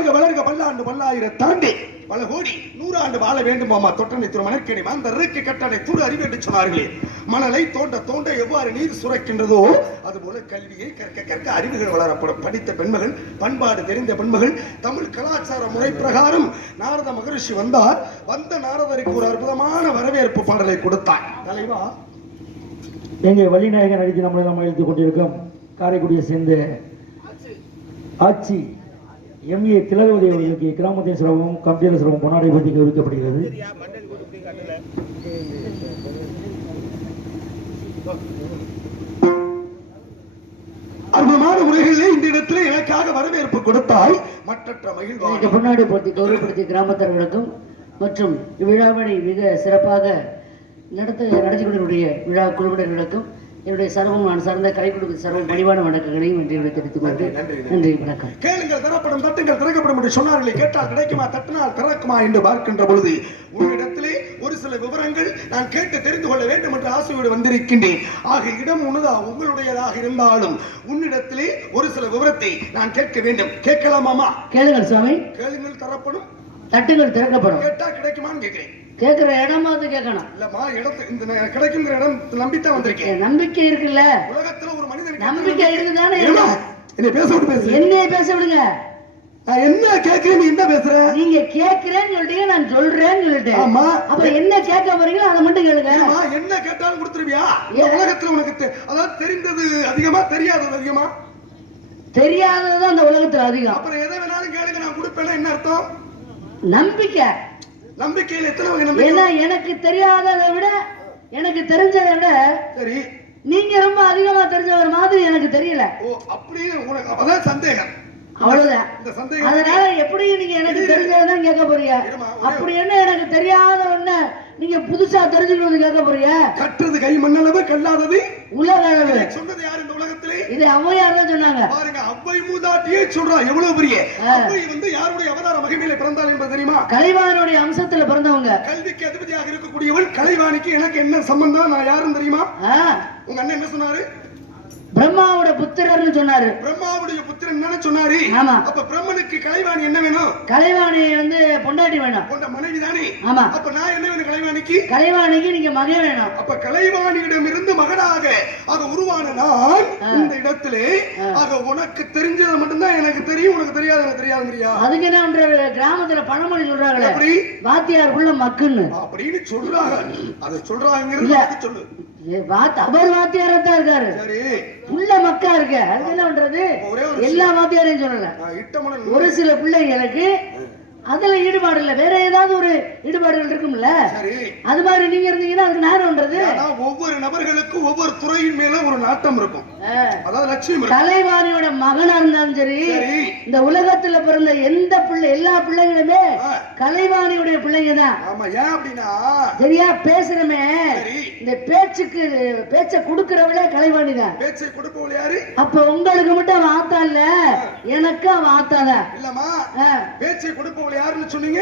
வாழ்க வளர்க பல்லாண்டு பல்லாயிரம் தாண்டி பல கோடி 100 ஆண்டு வாழ வேண்டும் மாமா. தொட்டனை துரு மணற்கேணி மாந்தருக்கு கட்டணை துரு அறிவு என்று சொன்னார்களே. மணலை தோண்ட தோண்ட எவ்வாறு நீர் சுரக்கின்றதோ அதுபோல கல்வியை கற்க கற்க அறிவுகள் வளரப்படும். படித்த பெண்மகள், பண்பாடு தெரிந்த பெண்மகள், தமிழ் கலாச்சார முறை பிரகாரம் நாரத மகரிஷி வந்தார். வந்த நாரதருக்கு ஒரு அற்புதமான வரவேற்பு பாடலை கொடுத்தார். தலைவா, எங்கே வள்ளிநாயகன் நடித்து நம்மளெல்லாம் எழுதி கொண்டிருக்கோம் காரைக்குடியை சேர்ந்த ஆட்சி எம்ஏ திலகவதி அவர்களுக்கு கிராமத்தின் சிரமம் கம்பியல சிரமம் பொன்னாடை பற்றி கௌரவிக்கப்படுகிறது. அற்புதமான முறைகளிலே இந்த இடத்துல எனக்காக வரவேற்பு கொடுத்தாய். மற்ற மகிழ்வாக பொன்னாடை போட்டி கௌரவப்படுத்திய கிராமத்தார்களுக்கும் மற்றும் இவ்விழாவினை மிக சிறப்பாக நடத்தி கொண்டிருக்கூடிய விழா குழுவினர்களுக்கும் என்னுடைய சர்வம் நான் சார்ந்த கலைக்குழு சர்வம் பணிவான வணக்கங்களையும் நன்றிகளை தெரிவித்துக் கொண்டு நன்றி வணக்கம். கேளுங்கள் தரப்படும், தட்டுங்கள் திறக்கப்படும் என்று சொன்னார்களே. கேட்டால் கிடைக்குமா, தட்டினால் திறக்குமா என்று பார்க்கின்ற பொழுது உன்னிடத்திலே ஒரு சில விவரங்கள் நான் கேட்டு தெரிந்து கொள்ள வேண்டும் என்று ஆசையோடு வந்திருக்கின்றேன். ஆக இடம் உங்களுடையதாக இருந்தாலும் உன்னிடத்திலே ஒரு சில விவரத்தை நான் கேட்க வேண்டும். கேட்கலாமாமா? கேளுங்கள் சுவாமி. கேளுங்கள் தரப்படும், தட்டுங்கள் திறக்கப்படும். கேட்டா கிடைக்குமான்னு கேட்கிறேன். கேட்கிற இடமாவது கேட்கணும். இல்லம்மா, இடத்து இந்த கிடைக்குங்கிற இடம் நம்பித்தான் வந்திருக்கேன். நம்பிக்கை இருக்குல்ல, உலகத்துல ஒரு மனிதன் நம்பிக்கை இருக்குதானே. என்னை பேச விட்டு பேசு. என்னைய பேச விடுங்க. நான் என்ன கேட்கிறேன், நீ என்ன பேசுற? நீங்க கேட்கிறேன்னு சொல்லிட்டீங்க, நான் சொல்றேன்னு சொல்லிட்டேன். ஆமா, அப்புறம் என்ன கேட்க போறீங்களோ அதை மட்டும் கேளுங்க. என்ன கேட்டாலும் கொடுத்துருவியா? உலகத்துல உனக்கு அதாவது தெரிந்தது அதிகமா, தெரியாதது அதிகமா? தெரியாததுதான் அந்த உலகத்துல அதிகம். அப்புறம் எதை வேணாலும் கேளுங்க, நான் கொடுப்பேன்னா என்ன அர்த்தம்? நம்பிக்கை. நம்பிக்கையில் எத்தனை வகை நம்பிக்கை? ஏன்னா எனக்கு தெரியாததை விட எனக்கு தெரிஞ்சதை விட சரி நீங்க ரொம்ப அதிகமா தெரிஞ்சவர் மாதிரி எனக்கு தெரியல. ஓ, அப்படின்னு உனக்கு அதான் சந்தேகம். அவ்வளவுதான். இந்த சந்தேகம். அதனால எப்படி நீங்க எனக்கு தெரிஞ்சதான் கேட்க போறீங்க? அப்படி என்ன எனக்கு தெரியாத ஒண்ணு நீங்க புதுசா தெரிஞ்சுக்கணும் கேட்க போறீங்க? கற்றது கை மண்ணளவு, கல்லாதது உலக அளவு. சொன்னது யார் இந்த உலகத்திலே? இது ஔவையார் தான் சொன்னாங்க. பாருங்க, அவ்வை மூதாட்டியே சொல்றா. எவ்வளவு பெரிய அவ்வை யாருடைய அவதார மகிமையில பிறந்தாள் என்பது தெரியுமா? கலைவாணியுடைய அம்சத்துல பிறந்தவங்க. கல்விக்கு அதிபதியாக இருக்கக்கூடியவள் கலைவாணிக்கு எனக்கு என்ன சம்பந்தம்? நான் யாரும் தெரியுமா? உங்க அண்ணன் என்ன சொன்னாரு? பிரம்மாவோட புத்திரர்னு சொன்னாரு. பிரம்மாவுடைய புத்திரன் தானே சொன்னாரு. ஆமா. அப்ப பிரம்மனுக்கு கலைவாணி என்ன வேணும்? கலைவாணி பொண்டாட்டி வேணும். மனைவி தானே. ஆமா. அப்ப நான் என்ன வேணும் கலைவாணிக்கு? கலைவாணிக்கு நீங்க மகன் வேணும். அப்ப கலைவாணியிடம் இருந்து மகனாக அது உருவான நான் இந்த இடத்திலே ஆக உனக்கு தெரிஞ்சது மட்டும்தான் எனக்கு தெரியும், உனக்கு தெரியாது எனக்கு தெரியாதுங்கறியா? அதுக்கு என்ன பண்ற? கிராமத்துல பழமொழி சொல்றாங்களே, அப்படி வாத்தியார் புள்ள மக்குன்னு அப்படின்னு சொல்றாங்க. அது சொல்றாங்கிறது சொல்லு. அவர் வாத்தியாரா தான் இருக்காரு. சரி, புள்ள மக்கா இருக்கு. அது என்ன பண்றது? எல்லா வாத்தியாரையும் சொல்லல. ஒரு சில பிள்ளைங்களுக்கு அதுல ஈடுபாடு இல்ல, வேற ஏதாவது ஒரு ஈடுபாடுகள் இருக்கும்ல. அது மாதிரி நீங்க இருந்தீங்கன்னா அதுக்கு நேரம் பண்றது. ஒவ்வொரு நபர்களுக்கும் ஒவ்வொரு துறையின் மேல ஒரு நாட்டம் இருக்கும். அதாவது லட்சியம். கலைவாணியோட மகனா இருந்தாலும் சரி, இந்த உலகத்துல பிறந்த எந்த பிள்ளை, எல்லா பிள்ளைங்களுமே கலைவாணியுடைய பிள்ளைங்க தான். ஆமா. ஏன் அப்படின்னா சரியா பேசுறமே, இந்த பேச்ச கொடுக்கறவளே கலைவாணி தான். பேச்சை கொடுப்பவள் யாரு? அப்ப உங்களுக்கு மட்டும் அவன் ஆத்தா இல்ல, எனக்கு அவன் ஆத்தாதான். இல்லமா, பேச்சை கொடுப்பவள் யாருன்னு சொன்னீங்க?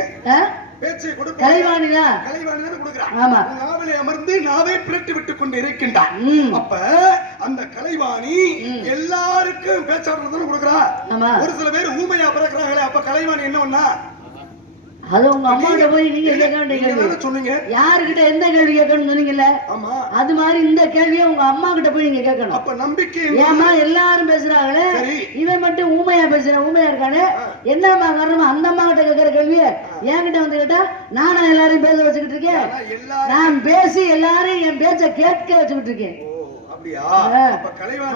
பேச்சை கொடுப்பவள் கலைவாணி தான். கலைவாணி தான் கொடுக்கிறான். ஆமா. நாவலை அமர்ந்து நாவை பிளட்டு விட்டுக் கொண்டு இருக்கின்றான். அப்ப அந்த கலைவாணி எல்லாருக்கும் பேச்சாளர் தானே கொடுக்கிறா. ஒரு சில பேர் ஊமையா பிறக்கிறாங்களே, அப்ப கலைவாணி என்ன பண்ணா? அது உங்க அம்மா கிட்ட போய் நீங்க கேட்க வேண்டிய கேள்வி. சொன்னீங்க யாருக்கிட்ட எந்த கேள்வி கேட்கணும்னு சொன்னீங்கல்ல, அது மாதிரி இந்த கேள்வியை உங்க அம்மா கிட்ட போய் நீங்க கேட்கணும். அப்ப நம்பிக்கை. ஏமா எல்லாரும் பேசுறாங்களே, இவன் மட்டும் ஊமையா பேசுறேன், ஊமையா இருக்கானே, என்னம்மா வரணுமா? அந்த அம்மா கிட்ட கேட்கிற கேள்விய என்கிட்ட வந்து கேட்டா நானா எல்லாரையும் பேச வச்சுக்கிட்டு இருக்கேன்? நான் பேசி எல்லாரையும் என் பேச்ச கேட்க வச்சுக்கிட்டு இருக்கேன்.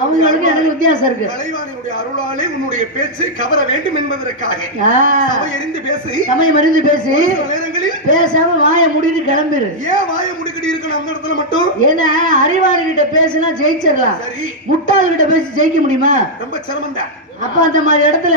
அவங்களுக்கு எனக்கு வித்தியாசம் இருக்கு. கலைவாணியுடைய அருளாலே உன்னுடைய பேச்சை கவர வேண்டும் என்பதற்காக சமயம் அறிந்து பேசி நேரங்களில் பேசாம வாயை மூடிட்டு கிளம்பிரு. ஏன் வாயை மூடிக்கிட்டு இருக்கணும் அந்த இடத்துல மட்டும்? ஏன்னா அறிவாளி கிட்ட பேசினா ஜெயிச்சிடலாம், முட்டாள் கிட்ட பேசி ஜெயிக்க முடியுமா? ரொம்ப சிரமம் தான். அப்ப அந்த மாதிரி இடத்துல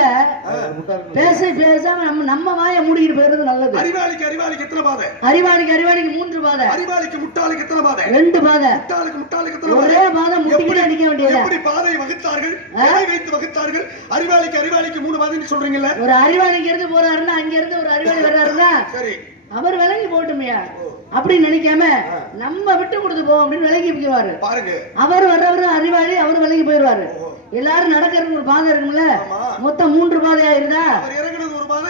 பேசாம நம்ம வாயை மூடிட்டு போயிடுறது நல்லது. அறிவாளிக்கு எத்தனை பாதை? அறிவாளிக்கு 3 பாதை. அறிவாளிக்கு முட்டாளுக்கு எத்தனை பாதை? 2 பாதை. முட்டாளுக்கு எத்தனை பாதை? ஒரே பாதை, முட்டிக்கிட்டே நிக்க வேண்டியது. எப்படி பாதையை வகுத்தார்கள், எதை வைத்து வகுத்தார்கள்? அறிவாளிக்கு 3 பாதைன்னு சொல்றீங்கல்ல. ஒரு அறிவாளிக்கு இருந்து போறாருன்னா அங்க இருந்து ஒரு அறிவாளி வர்றாருன்னா சரி, அவர் விலகி போட்டுமையா அப்படின்னு நினைக்காம நம்ம விட்டு கொடுத்து போவோம் அப்படின்னு விலகி போயிடுவாரு. பாருங்க, அவர் வர்றவரு அறிவாளி, அவர் விலகி போயிடுவாரு. எல்லாரும் நடக்கிறதுக்கு ஒரு பாதை இருக்கும்ல, மொத்தம் 3 பாதை ஆயிருந்தா இறங்குறது ஒரு பாதை,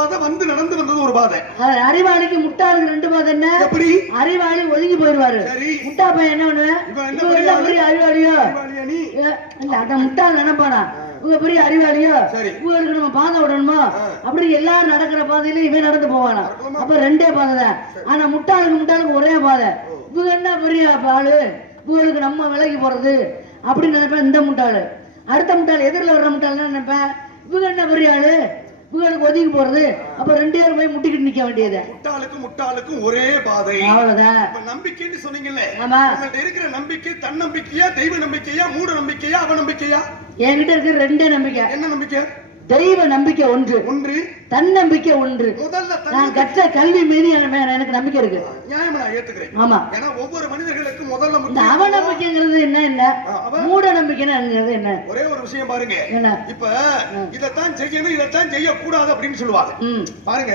பாதை, வந்து நடந்து வந்தது ஒரு பாதை. அறிவாளிக்கு முட்டாளுக்கு ரெண்டு பாதை. என்ன எப்படி? அறிவாளி ஒதுங்கி போயிருவாரு. முட்டா பையன் என்ன பண்ணுவேன்? அறிவாளியோ இல்ல, அந்த முட்டாள் நினைப்பானா இவங்க பெரிய அறிவாளியோ, இவங்களுக்கு நம்ம பாதை விடணுமோ அப்படி எல்லாரும் நடக்கிற பாதையில இவன் நடந்து போவானா? அப்ப ரெண்டே பாதை தான். ஆனா முட்டாளுக்கு ஒரே பாதை. இவங்க என்ன பெரிய ஆளு, இவங்களுக்கு நம்ம விலகி போறது அப்படின்னு நினைப்பேன் இந்த முட்டாளு. அடுத்த முட்டாள் எதிரில் வர்ற முட்டாள் நினைப்பேன் இவங்க என்ன பெரிய ஆளு, இவங்களுக்கு ஒதுங்கி போறது. அப்ப ரெண்டு பேரும் போய் முட்டிக்கிட்டு நிக்க வேண்டியது. முட்டாளுக்கும் ஒரே பாதை. அவ்வளவுதான். நம்பிக்கைன்னு சொன்னீங்கல்ல, ஆமா. உங்கள்ட்ட இருக்கிற நம்பிக்கை தன்னம்பிக்கையா, தெய்வ நம்பிக்கையா, மூட நம்பிக்கையா, அவநம்பிக்கையா? என்கிட்ட இருக்கிற ரெண்டே நம்பிக்கை. என்ன நம்பிக்கை? தெய்வ நம்பிக்கை ஒன்று, தன்னம்பிக்கை ஒன்று. நான் கற்ற கல்வி மீது எனக்கு நம்பிக்கை இருக்கு. நியாயமா நான் ஏத்துக்கிறேன். ஆமா. ஏன்னா ஒவ்வொரு மனிதர்களுக்கும் முதல்ல இந்த அவநம்பிக்கைங்கிறது என்ன, மூட நம்பிக்கைங்கிறது என்ன? ஒரே ஒரு விஷயம் பாருங்க. இப்ப இதத்தான் செய்யணும், இதத்தான் செய்யக்கூடாது அப்படின்னு சொல்லுவாங்க. பாருங்க,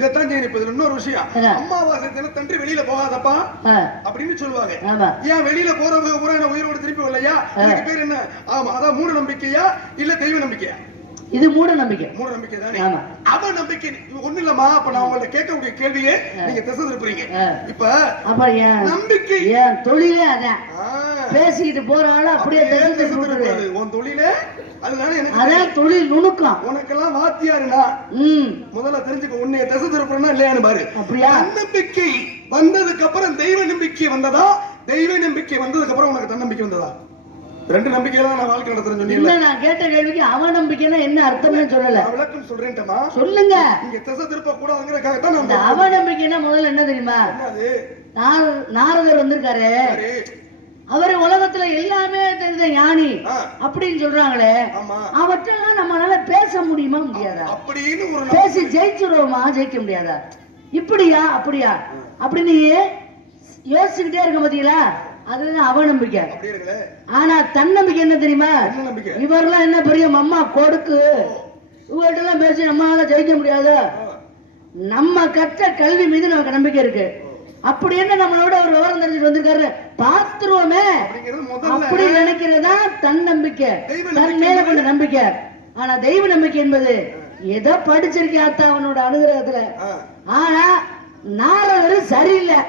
இதத்தான் செய்யணும். இப்ப இன்னொரு விஷயம், அமாவாசை தினத்தன்று வெளியில போகாதப்பா அப்படின்னு சொல்லுவாங்க. ஏன் வெளியில போறவங்க பூரா உயிரோடு திருப்பி வரலையா? அதுக்கு பேர் என்ன? ஆமா, அதான் மூட நம்பிக்கையா இல்ல தெய்வ நம்பிக்கையா? இது மூட நம்பிக்கை. மூட நம்பிக்கை தானே. அவ நம்பிக்கை ஒண்ணு இல்லமா. அப்ப நான் உங்கள்ட்ட கேட்கக்கூடிய கேள்வியே நீங்க திசை திருப்புறீங்க. இப்ப நம்பிக்கை ஏன் தொழிலே அதான் பேசிக்கிட்டு போறாள் அப்படியே திசை திருப்புறது. உன் தொழிலே அதுதானே. எனக்கு அதான் தொழில் நுணுக்கம். உனக்கெல்லாம் வாத்தியாருனா முதல்ல தெரிஞ்சுக்க, உன்னைய திசை திருப்புறனா இல்லையான்னு பாரு. அப்படியா? நம்பிக்கை வந்ததுக்கு அப்புறம் தெய்வ நம்பிக்கை வந்ததா, தெய்வ நம்பிக்கை வந்ததுக்கு அப்புறம் உனக்கு தன்னம்பிக்கை வந்ததா? ரெண்டு நம்பிக்கையில நான் வாழ்க்கை நடத்துறேன்னு சொன்னீங்க. நான் கேட்ட கேள்விக்கு அவநம்பிக்கைன்னா என்ன அர்த்தம்னு சொல்லல. விளக்கம் சொல்றேன்டமா. சொல்லுங்க. நீங்க திசை திருப்ப கூடாதுங்கறதுக்காக தான் நான். அவநம்பிக்கைன்னா முதல்ல என்ன தெரியுமா? என்னது? நாரதர் வந்திருக்காரு. அவரு உலகத்துல எல்லாமே தெரிஞ்ச ஞானி அப்படின்னு சொல்றாங்களே, அவற்றெல்லாம் நம்மளால பேச முடியுமா முடியாதா? அப்படின்னு ஒரு பேசி ஜெயிச்சிருவோமா ஜெயிக்க முடியாதா? இப்படியா அப்படியா அப்படின்னு யோசிச்சுக்கிட்டே இருக்க பாத்தீங்களா? அதுதான் அவநம்பிக்கை. ஆனா தன்னம்பிக்கை என்ன தெரியுமா? இவரெல்லாம் என்ன பெரிய அம்மா கொடுக்கு, இவர்கிட்ட எல்லாம் பேசி நம்மளால ஜெயிக்க முடியாது. நம்ம கற்ற கல்வி மீது நமக்கு நம்பிக்கை இருக்கு. அப்படி என்ன நம்மளோட ஒரு விவரம் தெரிஞ்சுட்டு வந்திருக்காரு, பாத்துருவோமே அப்படி நினைக்கிறதா தன்னம்பிக்கை, தன் மேல கொண்ட நம்பிக்கை. ஆனா தெய்வ நம்பிக்கை என்பது ஏதோ படிச்சிருக்கே அத்தா அவனோட அனுகிரகத்துல. ஆனா நாரதர் சரியில்லை.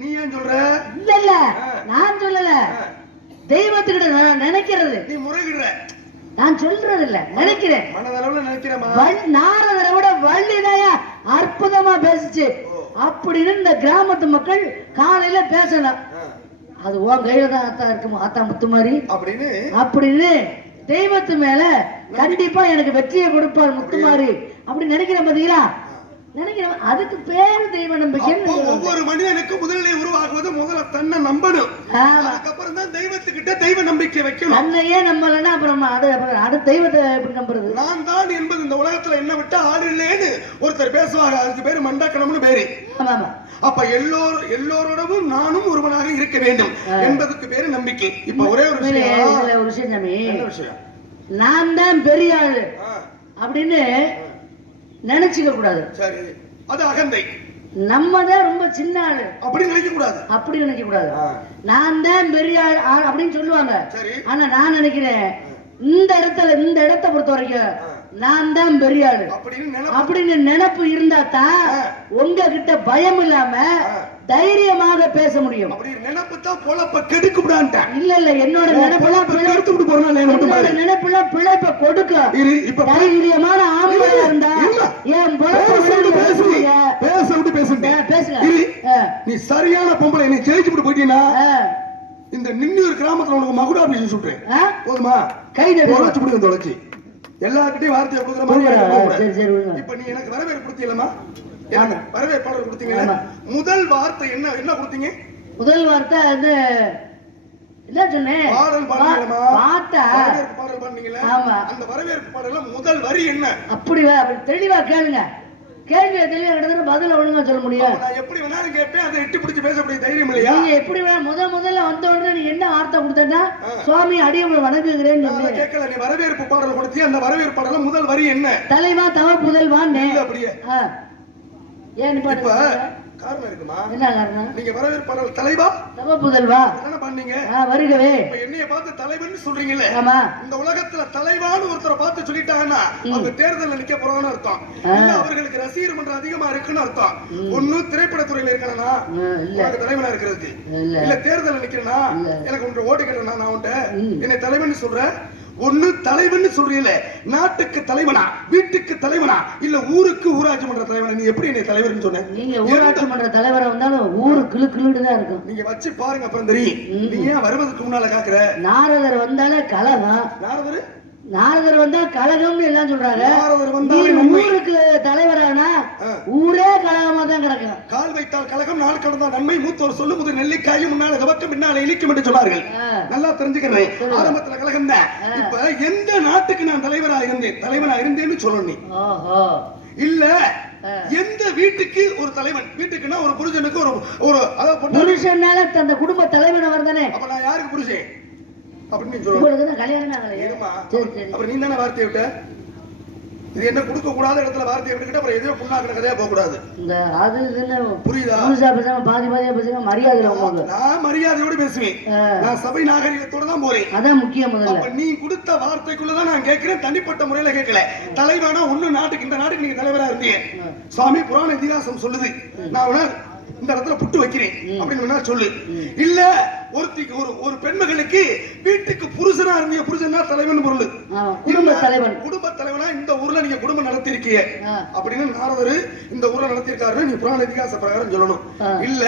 நீ ஏன் சொல்ற? இல்ல இல்ல, நான் சொல்லல. தெய்வத்துக்கிட்ட நான் நினைக்கிறது. நீ முறைகிற. நான் சொல்றது இல்ல, நினைக்கிறேன். மனதளவுல நினைக்கிறேமா? நாரதரை விட வள்ளிதாயா அற்புதமா பேசிச்சு அப்படின்னு இந்த கிராமத்து மக்கள் காலையில பேசலாம். அது உன் கையில தான் ஆத்தா இருக்குமா, ஆத்தா முத்து மாதிரி அப்படின்னு தெய்வத்து மேல கண்டிப்பா எனக்கு வெற்றியை கொடுப்பார் முத்துமாரி அப்படி நினைக்கிறேன். பாத்தீங்களா? நினைக்கிறேன். அதுக்கு பேரு தெய்வ நம்பிக்கை. ஒவ்வொரு மனிதனுக்கும் முதலிலே உருவாகுவது முதல்ல தன்னை நம்பணும். அதுக்கப்புறம் தான் தெய்வத்துக்கிட்ட தெய்வ நம்பிக்கை வைக்கணும். தன்னையே நம்பலன்னா அப்புறம் அடுத்த தெய்வத்தை எப்படி நம்புறது? நான் தான் என்பது இந்த உலகத்துல என்ன விட்டா ஆள் இல்லைன்னு ஒருத்தர் பேசுவாங்க. அதுக்கு பேரு மண்டக்கணம்னு பேரு. அப்ப எல்லோரோடவும் நானும் ஒருவனாக இருக்க வேண்டும் என்பதுக்கு பேரு நம்பிக்கை. இப்ப ஒரே ஒரு விஷயம் சாமி, நான் தான் பெரிய ஆளு அப்படின்னு நினைச்சுக்க கூடாது. சரி, அது அகந்தை. நம்ம தான் ரொம்ப சின்ன ஆளு அப்படி நினைக்க கூடாது. அப்படி நினைக்க கூடாது. நான் தான் பெரிய ஆள் அப்படின்னு சொல்லுவாங்க. ஆனா நான் நினைக்கிறேன் இந்த இடத்தை பொறுத்த வரைக்கும் நான் தான் பெரிய ஆளு அப்படின்னு நினைப்பு இருந்தா தான் உங்ககிட்ட பயம் இல்லாம தைரியமாக பேச முடியும். அப்படி நினைப்பு தான் பொழப்ப கெடுக்குடான்ட்ட. இல்ல இல்ல, என்னோட நினைப்பெல்லாம் எடுத்துட்டு போறனால என்னோட நினைப்பெல்லாம் பிழைப்ப கொடுக்க. இப்ப தைரியமான ஆம்பளையா இருந்தா என் பேசுங்க. நீ சரியான பொம்பளை, நீ ஜெயிச்சுட்டு போயிட்டீங்கன்னா இந்த நின்னூர் கிராமத்துல உனக்கு மகுடா அப்படின்னு சொல்றேன். போதுமா? கையில தொலைச்சு விடுங்க, தொலைச்சு எல்லார்கிட்டையும் வார்த்தையை கொடுக்குற மாதிரி. இப்ப நீ எனக்கு வரவேற்பு கொடுத்தீங்களா? வரவேற்பாளர் கொடுத்தீங்க. முதல் வார்த்தை என்ன கொடுத்தீங்க? முதல் வார்த்தை அது என்ன சொன்னேன்? பாடல் பாடுங்களா? பாடல் பாடுனீங்களா? அந்த வரவேற்பு பாடல்ல முதல் வரி என்ன? அப்படி தெளிவா கேளுங்க. கேள்வியை தெளிவா கிடந்து பதில ஒழுங்கா சொல்ல முடியும். நான் எப்படி வேணாலும் கேட்பேன். அதை எட்டி பிடிச்சு பேசக்கூடிய தைரியம் இல்லையா? நீங்க எப்படி முதல்ல வந்த உடனே நீ என்ன வார்த்தை கொடுத்தா சுவாமி அடியவங்களை வணங்குகிறேன்னு சொல்லி கேட்கல. நீ வரவேற்பு பாடல் கொடுத்தியா? அந்த வரவேற்பு பாடல முதல் வரி என்ன? தலைவா தவ புதல்வான். அப்படியே ஏன் இப்ப காரணம் இருக்குமா? என்ன காரணம்? நீங்க வரவேற்பாளர் தலைவா தவ புதல்வா என்ன பண்ணீங்க? வருகவே. இப்ப என்னைய பார்த்து தலைவன் சொல்றீங்கல்ல, ஆமா. இந்த உலகத்துல தலைவான்னு ஒருத்தரை பார்த்து சொல்லிட்டாங்கன்னா அவங்க தேர்தல்ல நிக்க போறான்னு அர்த்தம். இல்ல அவர்களுக்கு ரசிகர் மன்றம் அதிகமா இருக்குன்னு அர்த்தம். ஒண்ணு திரைப்படத்துறையில இருக்கனா உனக்கு தலைவனா இருக்கிறதுக்கு, இல்ல தேர்தல்ல நிக்கிறனா எனக்கு உங்க ஓட்டு கேட்டனா நான் உன்ட்ட என்னை தலைவன் சொல்றேன். ஒண்ணு தலைவன் சொல்றீங்களே, நாட்டுக்கு தலைவனா, வீட்டுக்கு தலைவனா, இல்ல ஊருக்கு ஊராட்சி மன்ற தலைவனா? நீ எப்படி என்னை தலைவர்னு சொன்ன? நீங்க ஊராட்சி மன்ற தலைவரா வந்தாலும் ஊரு கிளு கிளுன்னு தான் இருக்கும். நீங்க வச்சு பாருங்க அப்புறம் தெரியும். நீ ஏன் வருவதற்கு முன்னால காக்குற? நாரதர் வந்தாலே கலகம். நாரதர் வந்தா கலகம்னு எல்லாம் சொல்றாங்க. ஊருக்கு தலைவரானா ஊரே கலகமா தான் கிடக்கும். கால் வைத்தால் கலகம், நாள் கடந்தா நன்மை, மூத்தோர் சொல்லு முதல் நெல்லிக்காயும் முன்னால கவக்கம் பின்னால இழிக்கும் என்று சொன்னார்கள். நல்லா தெரிஞ்சுக்கிறேன். ஆரம்பத்துல கலகம் தான். இப்ப எந்த நாட்டுக்கு நான் தலைவரா இருந்தேன்னு சொல்லணும். இல்ல எந்த வீட்டுக்கு ஒரு தலைவன், வீட்டுக்குன்னா ஒரு புருஷனுக்கு ஒரு புருஷனால அந்த குடும்ப தலைவன் வரதானே. அப்ப நான் யாருக்கு புருஷன் அப்படின்னு சொல்லுங்க. அப்புறம் நீ தானே வார்த்தையை விட்ட. இது என்ன கொடுக்க கூடாத இடத்துல வார்த்தையை விட்டுக்கிட்டு அப்புறம் எதையோ புண்ணாக்குற கதையா போக கூடாது. புரியுதா? பாதி பாதியா பேசுங்க. மரியாதை நான் மரியாதையோடு பேசுவேன். நான் சபை நாகரிகத்தோட தான் போறேன். அதான் முக்கியம். முதல்ல நீ கொடுத்த வார்த்தைக்குள்ளதான் நான் கேட்கிறேன். தனிப்பட்ட முறையில கேட்கல. தலைவனா ஒண்ணு நாட்டுக்கு, இந்த நாட்டுக்கு நீங்க தலைவரா இருந்தீங்க. சுவாமி புராண இதிகாசம் சொல்லுது. நான் இந்த இடத்துல புட்டு வைக்கிறேன் அப்படின்னு சொல்லு. இல்ல ஒருத்திக்கு ஒரு பெண்மகளுக்கு வீட்டுக்கு புருஷனா இருந்தீங்க, புருஷனா தலைவன் பொருள். குடும்ப தலைவனா இந்த ஊர்ல நீங்க குடும்பம் நடத்தி இருக்கீங்க அப்படின்னு நாரதர் இந்த ஊர்ல நடத்திருக்காரு. நீ புராண இதிகாச பிரகாரம் சொல்லணும். இல்ல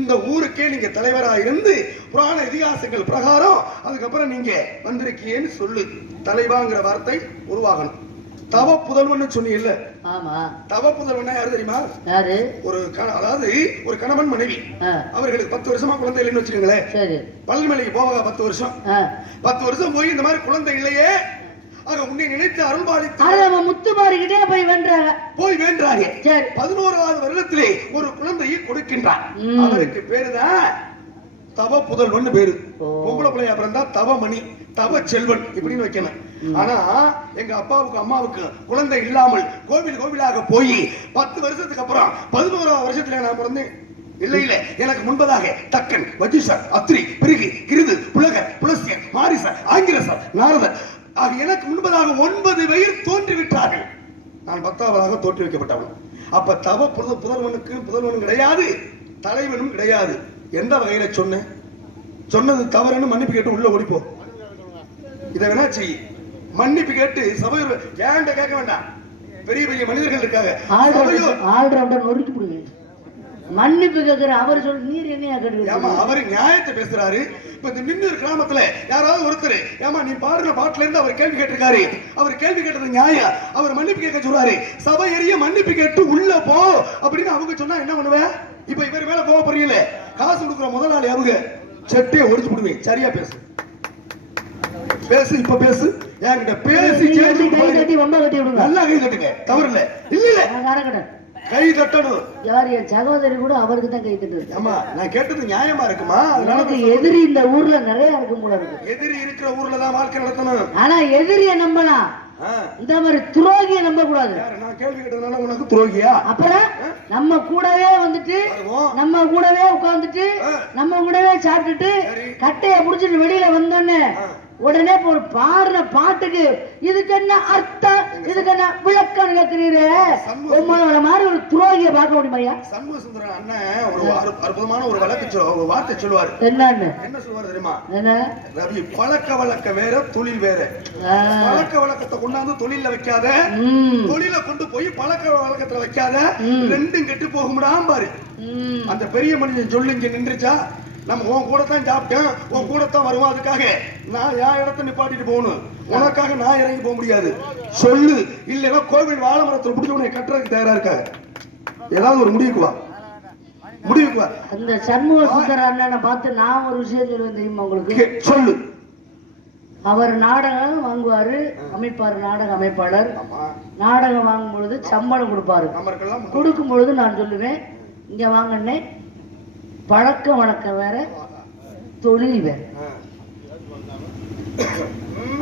இந்த ஊருக்கே நீங்க தலைவரா இருந்து புராண இதிகாசங்கள் பிரகாரம் அதுக்கப்புறம் நீங்க வந்திருக்கீங்கன்னு சொல்லு. தலைவாங்கிற வார்த்தை உருவாகணும். தவ புதல்வன் சொன்னீங்கல்ல, தவ புதல்வன் யாரு தெரியுமா? அதாவது ஒரு கணவன் மனைவி, அவர்களுக்கு 10 வருஷமா குழந்தை இல்லைன்னு வச்சுக்கோங்களேன். பழனிமலைக்கு போவாங்க 10 வருஷம். 10 வருஷம் போய் இந்த மாதிரி குழந்தை இல்லையே, ஆக உன்னை நினைத்து அருள்பாலித்து முத்துமாரிக்கிட்டே போய் வேண்டாங்க. 11வது வருடத்திலே ஒரு குழந்தையை கொடுக்கின்றார். அவருக்கு பேருதான் தவ புதல்வன் பேரு. பொம்பளை பிள்ளையா பிறந்தா தவமணி, தவ செல்வன் இப்படின்னு வைக்கணும். ஆனா எங்க அப்பாவுக்கு அம்மாவுக்கு குழந்தை இல்லாமல் கோவிலாக போய் 10 வருஷத்துக்கு அப்புறம் 11வது வருஷத்துல நான் பிறந்தேன். இல்ல எனக்கு முன்பதாக தக்கன், வஜிசர், அத்ரி, பிரிகி, கிருது, புலகர், புலசியர், மாரிசர், ஆங்கிரசர், நாரதர் ஆக எனக்கு முன்பதாக 9 பேர் தோன்றிவிட்டார்கள். நான் 10ஆவதாக தோற்றி வைக்கப்பட்டவன். அப்ப தவ புதல்வனும் கிடையாது, தலைவனும் கிடையாது. எந்த வகையில சொன்னது தவறுன்னு மன்னிப்பு கேட்டு உள்ள ஓடிப்போ. இதை வேணா செய். மன்னிப்பு கேட்டு சபையோர் ஏன்ட கேட்க வேண்டாம். பெரிய பெரிய மனிதர்கள் இருக்காங்க. மன்னிப்பு கேட்கிற அவர் சொல்லி நீர் என்னையா கேட்க? அவரு நியாயத்தை பேசுறாரு. இப்ப நின்று கிராமத்துல யாராவது ஒருத்தர் ஏமா நீ பாடுற பாட்டுல இருந்து அவர் கேள்வி கேட்டிருக்காரு. அவர் கேள்வி கேட்டது நியாயம். அவர் மன்னிப்பு கேட்க சொல்றாரு. சபை எரிய மன்னிப்பு கேட்டு உள்ள போ அப்படின்னு அவங்க சொன்னா என்ன பண்ணுவேன்? இப்ப இவர் மேல போக போறீங்களே, காசு கொடுக்குற முதலாளி அவங்க செட்டையை ஒடிச்சு விடுவேன். சரியா பேசு. இப்ப பேசு. என்கிட்ட பேசி கை தட்டி வம்ப கட்டி விடுங்க. நல்லா கை தட்டுங்க. தவறு இல்ல. இல்ல கை தட்டணும். யார் என் சகோதரி கூட அவருக்கு தான் கை தட்டுது. ஆமா நான் கேட்டது நியாயமா இருக்குமா? அதனால எதிரி இந்த ஊர்ல நிறைய இருக்கும் போல இருக்கு. எதிரி இருக்கிற ஊர்ல தான் வாழ்க்கை நடத்தணும். ஆனா எதிரிய நம்பலாம், இந்த மாதிரி துரோகிய நம்ப கூடாது. நான் கேள்வி கேட்டதுனால உனக்கு துரோகியா? அப்புறம் நம்ம கூடவே வந்துட்டு நம்ம கூடவே உட்கார்ந்துட்டு நம்ம கூடவே சாப்பிட்டுட்டு கட்டைய புடிச்சிட்டு வெளியில வந்தோன்னு உடனே ஒரு பாடுற பாட்டுக்கு இதுக்கு என்ன அர்த்தம், இதுக்கு என்ன விளக்கம் கேட்கிறீரே, உங்களோட மாதிரி ஒரு துரோகிய பார்க்க முடியுமா? சண்முக சுந்தரன் அண்ணன் ஒரு அற்புதமான ஒரு வார்த்தை சொல்லுவாரு. என்ன சொல்லுவாரு தெரியுமா? ரவி, பழக்க வழக்க வேற தொழில் வேற. பழக்க வழக்கத்தை கொண்டாந்து தொழில வைக்காத, தொழில கொண்டு போய் பழக்க வழக்கத்துல வைக்காத, ரெண்டும் கெட்டு போகும்டாம் பாரு. அந்த பெரிய மனிதன் சொல்லி இங்க நின்றுச்சா, நம்ம உன் கூட தான் சாப்பிட்டேன், உன் கூட தான் வருவோம், அதுக்காக நான் என் இடத்த நிப்பாட்டிட்டு போகணும், உனக்காக நான் இறங்கி போக முடியாது சொல்லு. இல்லைன்னா கோவில் வாழை மரத்தில் பிடிச்ச உன்னை கட்டுறதுக்கு தயாரா இருக்க. ஏதாவது ஒரு முடிவுக்கு வா. அந்த சண்முக சுந்தர அண்ணனை பார்த்து நான் ஒரு விஷயம் சொல்லுவேன் தெரியுமா உங்களுக்கு? சொல்லு. அவர் நாடகம் வாங்குவாரு, அமைப்பாரு, நாடக அமைப்பாளர். நாடகம் வாங்கும் பொழுது சம்பளம் கொடுப்பாரு. கொடுக்கும் பொழுது நான் சொல்லுவேன், இங்க வாங்கண்ணே, பழக்க வழக்கம் வேற தொழில் வேற.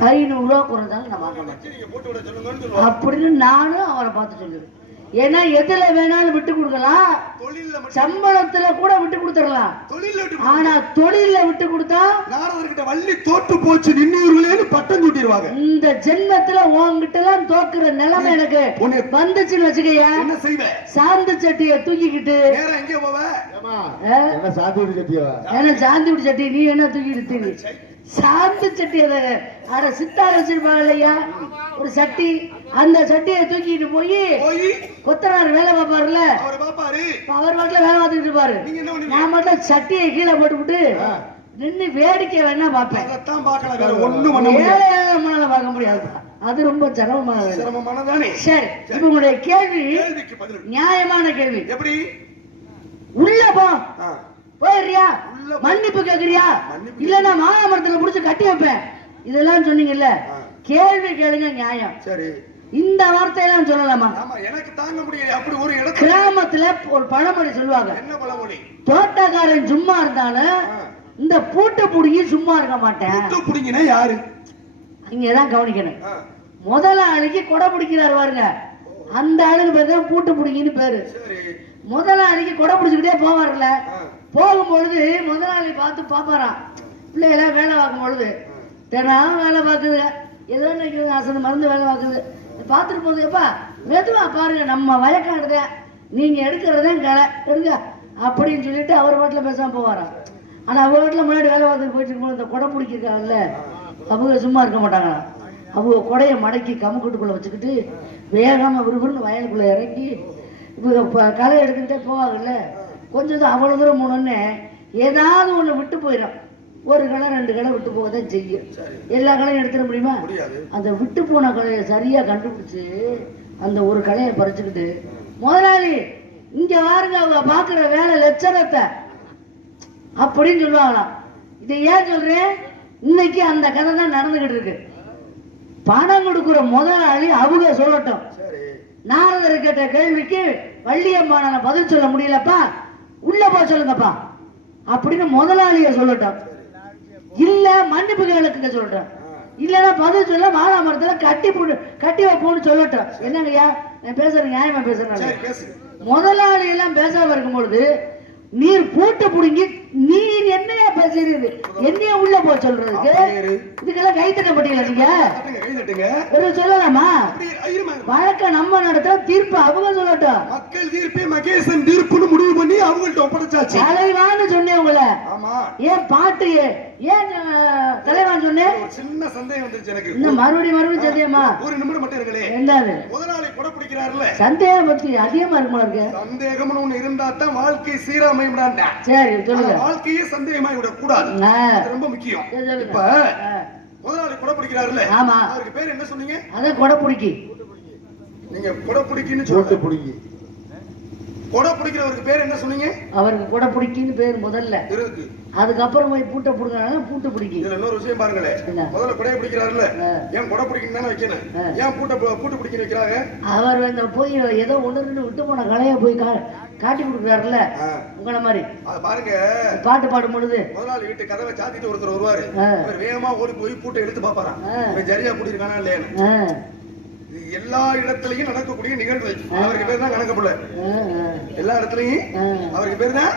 500 ரூபா குறைந்தாலும் நான் வாங்க மாட்டேன் அப்படின்னு நானும் அவரை பார்த்து சொல்லுவேன். ஏன்னா எதுல வேணாலும் விட்டு கொடுக்கலாம், தொழில்ல மட்டும் சம்பளத்துல கூட விட்டு கொடுத்துடலாம். தொழில்ல விட்டு ஆனா தொழில விட்டு கொடுத்தா நாரதர்கிட்ட வள்ளி தோற்று போச்சு நின்னூர்களேன்னு பட்டம் சூட்டிடுவாங்க. இந்த ஜென்மத்துல உன்கிட்ட எல்லாம் தோக்குற நிலைமை எனக்கு வந்துச்சுன்னு வச்சுக்கையா, என்ன செய்வ? சாந்து சட்டிய தூக்கிக்கிட்டு நேரா எங்க போவ? என்ன சாந்தி சட்டியா? ஏன்னா சாந்தி விட்டு சட்டி நீ என்ன தூக்கிட்டு தீனி சாந்து சட்டி அட சித்தார வச்சிருப்பாங்க இல்லையா ஒரு சட்டி, அந்த சட்டியை தூக்கிட்டு போய் கொத்தனார் வேலை பார்ப்பாருல, அவர் பாட்டுல வேலை பார்த்துக்கிட்டு இருப்பாரு. நான் மட்டும் சட்டியை கீழே போட்டுவிட்டு நின்னு வேடிக்கை வேணா பார்ப்பேன். ஏழை பார்க்க முடியாது, அது ரொம்ப சிரமமானதானே. சரி, இப்ப உங்களுடைய கேள்வி நியாயமான கேள்வி. எப்படி உள்ள போ போயிடுறியா, மன்னிப்பு கேக்குறியா, இல்லன்னா மாமரத்துல புடிச்சு கட்டி வைப்பேன், இதெல்லாம் சொன்னீங்கல்ல. கேள்வி கேளுங்க நியாயம். சரி, இந்த வார்த்தையெல்லாம் சொல்லலாமா? எனக்கு தாங்க முடியல. அப்படி ஒரு இடத்துல கிராமத்துல ஒரு பழமொழி சொல்லுவாங்க. என்ன பழமொழி? தோட்டக்காரன் சும்மா இருந்தாலும் இந்த பூட்டை புடுங்கி சும்மா இருக்க மாட்டேன். பூட்டை புடுங்கினா யாரு? இங்கதான் கவனிக்கணும். முதலாளிக்கு கொடை பிடிக்கிறாரு பாருங்க, அந்த ஆளுக்கு பேரு தான் பூட்டு புடுங்கின்னு பேரு. முதலாளிக்கு கொடை பிடிச்சுக்கிட்டே போவார்ல, போகும்பொழுது முதலாளி பார்த்து பாப்பாராம், பிள்ளைகளாம் வேலை பார்க்கும் பொழுது தினம் வேலை பார்க்குது, எதோ நினைக்கிறது அசந்து மருந்து வேலை பார்க்குது, பார்த்துட்டு போகுது. எப்பா மெதுவா பாருங்க, நம்ம வயக்காடுத நீங்க எடுக்கிறதே கடை எடுங்க அப்படின்னு சொல்லிட்டு அவர் வீட்டில் பேசாம போவாராம். ஆனா அவர் வீட்டில் முன்னாடி வேலை பார்த்துட்டு போயிட்டு இருக்கும்போது இந்த கொடை பிடிக்கிறாங்கல்ல, அவங்க சும்மா இருக்க மாட்டாங்க. அவங்க கொடையை மடக்கி கமுக்கட்டுக்குள்ள வச்சுக்கிட்டு வேகாம விறுவிறுன்னு வயலுக்குள்ள இறங்கி இப்போ களை எடுத்துக்கிட்டே போவாங்கல்ல, கொஞ்சம் தான் அவ்வளோ தூரம் போனோடனே ஏதாவது ஒன்று விட்டு போயிடும். ஒரு களை ரெண்டு களை விட்டு போக தான் செய்யும். எல்லா களையும் எடுத்துட முடியுமா? அந்த விட்டு போன களையை சரியாக கண்டுபிடிச்சி அந்த ஒரு களையை பறிச்சுக்கிட்டு, முதலாளி இங்கே வாருங்க அவங்க பார்க்குற வேலை லட்சணத்தை அப்படின்னு சொல்லுவாங்களாம். இதை ஏன் சொல்கிறேன், இன்னைக்கு அந்த கதை தான் நடந்துக்கிட்டு இருக்கு. பணம் கொடுக்குற முதலாளி அவங்க சொல்லட்டும். நாரதர் கேட்ட கேள்விக்கு வள்ளியம்மான பதில் சொல்ல முடியலப்பா, உள்ள போ சொல்லுங்கப்பா அப்படின்னு முதலாளிய சொல்லட்டும். இல்ல மன்னிப்பு கேளுங்க சொல்லட்டும், இல்லன்னா பதில் சொல்ல மாலாமரத்துல கட்டி வைப்போம்னு சொல்லட்டும். என்னங்கய்யா நான் பேசுறேன், நியாயமா பேசுறேன். முதலாளி எல்லாம் பேசாம இருக்கும் பொழுது நீர் பூட்டு புடுங்கி நீ என்னையா பேசுறது, என்னைய உள்ள போ சொல்றதுக்கு இதுக்கெல்லாம் கை தட்ட மாட்டீங்களா? நீங்க சொல்லலாமா? வழக்க நம்ம நடத்த தீர்ப்பு அவங்க சொல்லட்டும். மக்கள் தீர்ப்பே மகேசன் தீர்ப்புன்னு முடிவு பண்ணி அவங்கள்ட்ட ஒப்படைச்சாச்சு. தலைவான்னு சொன்னேன் உங்களை. ஏன் பாட்டு ஏன் தலைவான் சொன்னேன்? சின்ன சந்தேகம் வந்துருச்சு எனக்கு. இன்னும் மறுபடியும் சந்தேகமா? ஒரு நிமிடம் மட்டும் இருக்கலே. என்னது? முதலாளி கொடை பிடிக்கிறாருல, சந்தேகம் பத்தி அதிகமா இருக்குமா? இருக்கு சந்தேகம்னு ஒண்ணு இருந்தா தான் வாழ்க்கை சீராமையும்டா. சரி சொல்லுங்க. வாழ்க்கையே சந்தேகமாய் விட கூடாது, ரொம்ப முக்கியம். இப்ப முதலாளி கொடை பிடிக்கிறாருல, ஆமா, அவருக்கு பேர் என்ன சொன்னீங்க? அதான் கொடை பிடிக்கி. நீங்க கொடை பிடிக்கின்னு சொல்லிட்டு பிடிக்கி. கொடை பிடிக்கிறவருக்கு பேர் என்ன சொன்னீங்க? அவருக்கு கொடை பிடிக்கின்னு பேர் முதல்ல இருக்கு. அதுக்கப்புறம் போய் பூட்டை பிடிக்கிறாங்க, பூட்டு பிடிக்கி. இதுல இன்னொரு விஷயம் பாருங்களேன், முதல்ல கொடையை பிடிக்கிறாருல, ஏன் கொடை பிடிக்கணும் தானே வைக்கணும், ஏன் பூட்டு பிடிக்க வைக்கிறாங்க? அவர் இந்த போய் ஏதோ ஒன்று ரெண்டு விட்டு போன கலையை போய் காட்டி கொடுக்குறாருல உங்கள மாதிரி. பாருங்க, பாட்டு பாடும் பொழுது முதலாளி வீட்டு கதவை சாத்திட்டு ஒருத்தர் வருவாரு, வேகமா ஓடி போய் பூட்டை எடுத்து பாப்பாராம், சரியா கூட்டியிருக்கானா இல்லையா. எல்லா இடத்துலயும் நடக்கக்கூடிய நிகழ்வு. அவருக்கு பேர் தான் கணக்க பிள்ளை. எல்லா இடத்துலயும் அவருக்கு பேர் தான்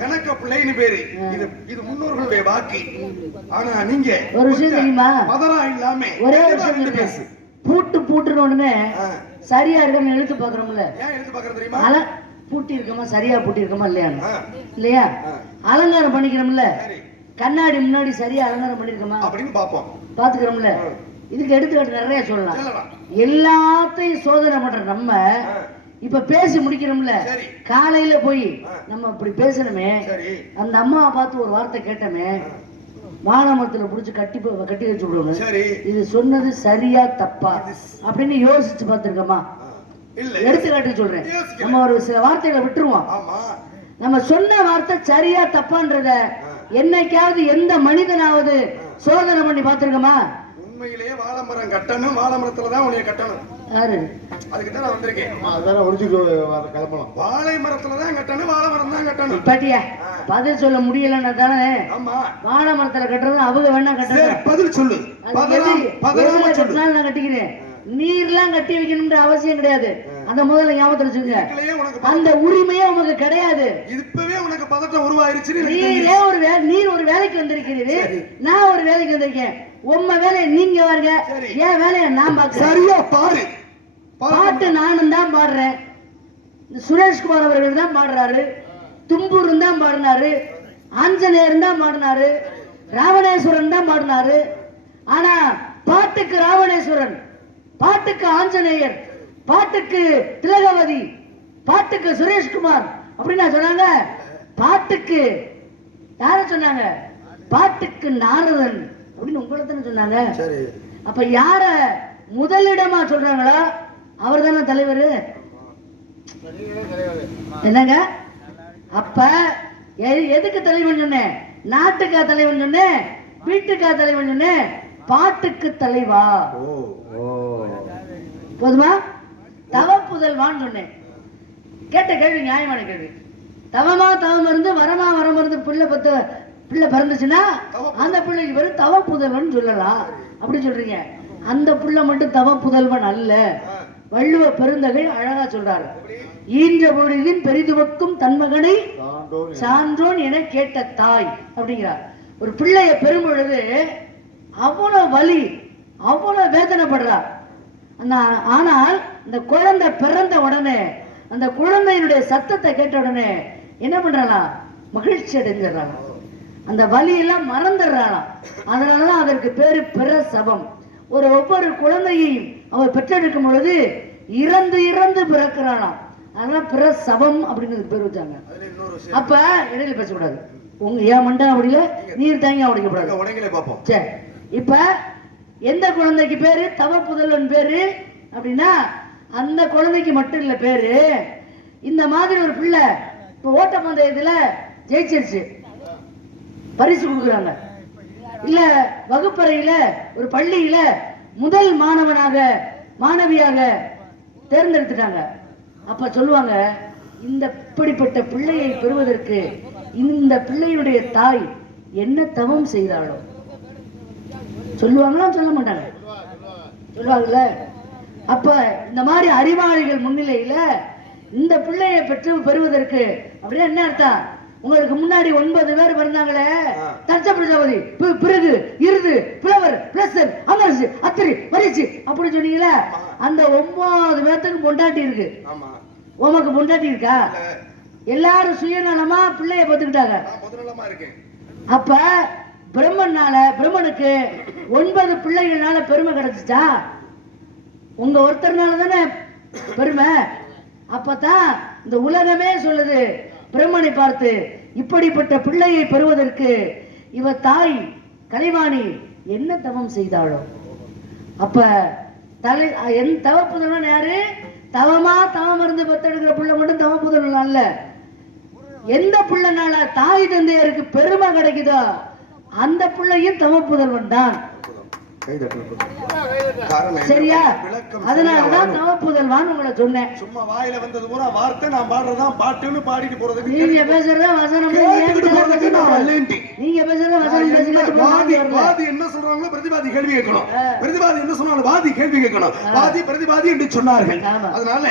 கணக்க பிள்ளைன்னு பேரு. இது முன்னோர்களுடைய வாக்கு. ஆனா நீங்க ஒரு விஷயம் தெரியுமா, மதரா இல்லாம ஒரே விஷயம் பேசு. பூட்டுன்னு உடனே சரியா இருக்கான்னு எழுத்து பாக்குறோம்ல. ஏன் எழுத்து பாக்குறோம் தெரியுமா? பூட்டி இருக்கமா, சரியா பூட்டி இருக்கமா இல்லையா, இல்லையா? அலங்காரம் பண்ணிக்கிறோம்ல, கண்ணாடி முன்னாடி சரியா அலங்காரம் பண்ணிருக்கோமா அப்படின்னு பாப்போம், பாத்துக்கிறோம்ல. இதுக்கு எடுத்துக்காட்டு நிறைய சொல்லலாம். எல்லாத்தையும் சோதனை பண்ற நம்ம இப்ப பேசி முடிக்கிறோம்ல, காலையில போய் நம்ம இப்படி பேசணுமே, அந்த அம்மாவை பார்த்து ஒரு வார்த்தை கேட்டோமே, வானமரத்துல புடிச்சு கட்டி வச்சு விடுவோம், இது சொன்னது சரியா தப்பா அப்படின்னு யோசிச்சு பார்த்திருக்கோமா? எடுத்துக்காட்டு சொல்றேன். நம்ம ஒரு சில வார்த்தைகளை விட்டுருவோம். நம்ம சொன்ன வார்த்தை சரியா தப்பான்றத என்னைக்காவது எந்த மனிதனாவது சோதனை பண்ணி பார்த்திருக்கோமா? உண்மையிலேயே வாழைமரம் கட்டணும், வாழைமரத்துலதான் உன்னைய கட்டணும். யாரு? அதுக்குதான் நான் வந்திருக்கேன். வாழை மரத்துலதான் கட்டணும், வாழைமரம் தான் கட்டணும். பாட்டியா பதில் சொல்ல முடியலன்னா தானே. ஆமா, வாழை மரத்துல கட்டுறது அவங்க வேணா கட்டுறது. பதில் சொல்லு. நான் கட்டிக்கிறேன். நீர்லாம் கட்டி வைக்கணும்ன்ற அவசியம் கிடையாது. அந்த முதல்ல ஞாபகத்துல வச்சுங்க. இதுலயே உனக்கு அந்த உரிமையே உங்களுக்கு கிடையாது. இப்பவே உனக்கு பதட்டம் உருவாயிருச்சு. நீர் ஒரு வேலைக்கு வந்திருக்கிறீரு, நான் ஒரு வேலைக்கு வந்திருக்கேன். உம்ம வேலையை நீங்க வாருங்க, என் வேலையை நான் பார்க்கிறேன். சரியா பாரு. பாட்டு நானும் தான் பாடுறேன், சுரேஷ்குமார் அவர்கள் தான் பாடுறாரு, தும்பூர் தான் பாடினாரு, ஆஞ்சநேயர் தான் பாடினாரு, ராவணேஸ்வரன் தான் பாடினாரு. ஆனா பாட்டுக்கு ராவணேஸ்வரன், பாட்டுக்கு ஆஞ்சநேயர், பாட்டுக்கு திலகவதி, பாட்டுக்கு சுரேஷ்குமார் அப்படின்னு சொன்னாங்க. பாட்டுக்கு யார சொன்னாங்க? பாட்டுக்கு நாரதன் அப்படின்னு உங்களை தானே சொன்னாங்க. அப்ப யார முதலிடமா சொல்றாங்களோ அவர் தானே தலைவர். என்னங்க? அப்ப எதுக்கு தலைவன் சொன்னேன்? நாட்டுக்கா தலைவன் சொன்னேன்? வீட்டுக்கா தலைவன் சொன்னேன்? பாட்டுக்கு தலைவா. போதுமா? தவ புதல்வான்னு சொன்னேன். கேட்ட கேள்வி நியாயமான கேள்வி. தவமா தவம் இருந்து வரமா வரம் இருந்து பிள்ளை பிறந்துச்சுன்னா அந்த பிள்ளைக்கு பேரு தவ புதல்வன் சொல்லலாம். அப்படி சொல்றீங்க. அந்த பிள்ளை மட்டும் தவ புதல்வன் அல்ல. வள்ளுவ பெருந்தகை அழகா சொல்றாரு, ஈன்ற பொழுதின் பெரிதுவக்கும் தன்மகனை சான்றோன் என கேட்ட தாய் அப்படிங்கிறார். ஒரு பிள்ளைய பெறும் பொழுது அவ்வளவு வலி, அவ்வளவு வேதனைப்படுறார். ஆனால் இந்த குழந்தை பிறந்த உடனே அந்த குழந்தையினுடைய சத்தத்தை கேட்ட உடனே என்ன பண்றாளாம்? மகிழ்ச்சி அடைஞ்சிடறாளாம். அந்த வலியெல்லாம் மறந்துடுறாளாம். அதனாலதான் அதற்கு பேரு பிரசவம். ஒவ்வொரு குழந்தையையும் அவர் பெற்றெடுக்கும் பொழுது இறந்து இறந்து பிறக்கிறாளாம். அதனால பிரசவம் அப்படிங்கிறது பேர் வச்சாங்க. அப்ப இடையில பேசக்கூடாது. உங்க ஏன் மண்டா அப்படியில நீர் தாங்க உடைக்கப்படாது. சரி, இப்ப எந்த குழந்தைக்கு பேரு தவ புதல்வன் பேரு அப்படின்னா அந்த குழந்தைக்கு மட்டும் இல்ல பேரு. இந்த மாதிரி ஒரு பிள்ளை இப்ப ஓட்டப்பந்தயத்துல ஜெயிச்சிருச்சு, பரிசு கொடுக்குறாங்க. இல்ல வகுப்பறையில ஒரு பள்ளியில முதல் மாணவனாக மாணவியாக தேர்ந்தெடுத்துட்டாங்க. அப்ப சொல்லுவாங்க, இந்த இப்படிப்பட்ட பிள்ளையை பெறுவதற்கு இந்த பிள்ளையுடைய தாய் என்ன தவம் செய்தாளோ. சொல்லுவாங்களா? சொல்ல மாட்டாங்க? சொல்லுவாங்கல்ல. அப்ப இந்த மாதிரி அறிவாளிகள் முன்னிலையில இந்த பிள்ளையை பெறுவதற்கு அப்படியே என்ன அர்த்தம்? உங்களுக்கு முன்னாடி 9 பேர் பிறந்தாங்களே, தர்ச்ச பிரஜாபதி, பிறகு இருது, புலவர், பிளஸர், அமர்சி, அத்திரி, மரிச்சி அப்படி சொன்னீங்களே, அந்த 9 பேர்த்துக்கு பொண்டாட்டி இருக்கு. உமக்கு பொண்டாட்டி இருக்கா? எல்லாரும் சுயநலமா பிள்ளைய பார்த்துக்கிட்டாங்க. அப்ப பிரம்மனுக்கு 9 பிள்ளைகள்னால பெருமை கிடைச்சிச்சா? உங்க ஒருத்தர்னால தானே பெருமை. அப்பதான் இந்த உலகமே சொல்லுது பிரம்மனை பார்த்து, இப்படிப்பட்ட பிள்ளையை பெறுவதற்கு இவ தாய் கலைவாணி என்ன தவம் செய்தாளோ. அப்ப என் தவ புதல்வன் யாரு? தவமா தவம் இருந்து பெத்தெடுக்கிற பிள்ளை மட்டும் தவ புதல்வன் அல்ல. எந்த பிள்ளைனால தாய் தந்தையருக்கு பெருமை கிடைக்குதோ அந்த பிள்ளையும் தவ புதல்வன் தான். சரியா? அதனாலதான் தவ புதல்வான் உங்களை சொன்னேன். சும்மா வாயில வந்தது பூரா வார்த்தை, நான் பாடுறதான் பாட்டுன்னு பாடிட்டு போறதுக்கு. நீங்க பேசுறத வசனம், நீங்க பேசுறத வசனம். வாதி என்ன சொல்றாங்களோ பிரதிவாதி கேள்வி கேட்கணும், பிரதிவாதி என்ன சொன்னாலும் வாதி கேள்வி கேட்கணும். வாதி பிரதிவாதி என்று சொன்னார்கள். அதனால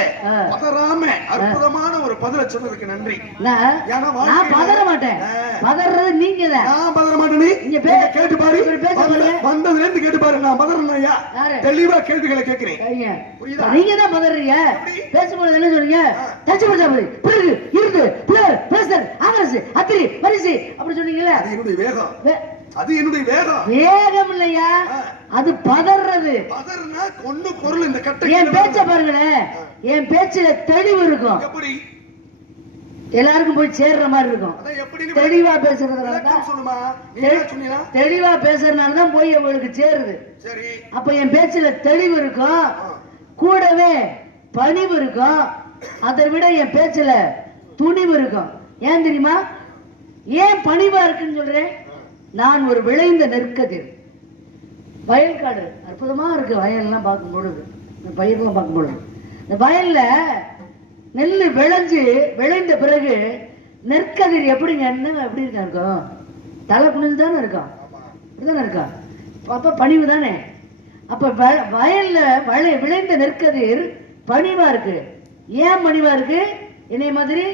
பதறாம அற்புதமான ஒரு பதில சொன்னதுக்கு நன்றி. நான் பதற மாட்டேன், பதறது நீங்க தான். நான் பதற மாட்டேன். நீங்க கேட்டு பாரு, வந்ததுல இருந்து கேட்டு பாரு. நான் பதறலையா? தெளிவா கேள்விகளை கேட்கிறேன். நீங்க தான் பதறீங்க. பேசும்போது என்ன சொல்றீங்க? தச்சு பிரஜாபதி, பிறகு இருந்து, பிளர், பிரஷர், ஆகர்ஸ், அத்திரி, பரிசு அப்படி சொன்னீங்கல்ல. அது என்னுடைய வேகம், அது என்னுடைய வேகம். வேகம் இல்லையா, அது பதறது. பதறனா கொண்டு பொருள். இந்த கட்டை என் பேச்ச பாருங்களேன், என் பேச்சுல தெளிவு இருக்கும். எப்படி? எல்லாருக்கும் போய் சேர்ற மாதிரி இருக்கும். தெளிவா பேசுறதுனால தெளிவா பேசுறதுனாலதான் போய் உங்களுக்கு சேருது. அப்ப என் பேச்சுல தெளிவு இருக்கும், கூடவே பணிவு இருக்கும். அதை விட என் பேச்சுல துணிவு இருக்கும். ஏன் தெரியுமா? ஏன் பணிவா இருக்குன்னு சொல்றேன்? நான் ஒரு விளைந்த நெற்கதிர். வயல்காடு அற்புதமா இருக்கு. வயல்லாம் பார்க்கும் பொழுது, பயிரெல்லாம் பார்க்கும் பொழுது, இந்த வயல்ல நெல் விளைந்த பிறகு நெற்கதிர் எப்படிங்க எப்படி இருக்கும்? தலை குனிஞ்சு தானே இருக்கும், இப்படிதானே இருக்கும். அப்ப பணிவு தானே. அப்ப வயல்ல விளைந்த நெற்கதிர் பணிவா இருக்கு. ஏன் மணிவா இருக்கு என்னைய மாதிரி?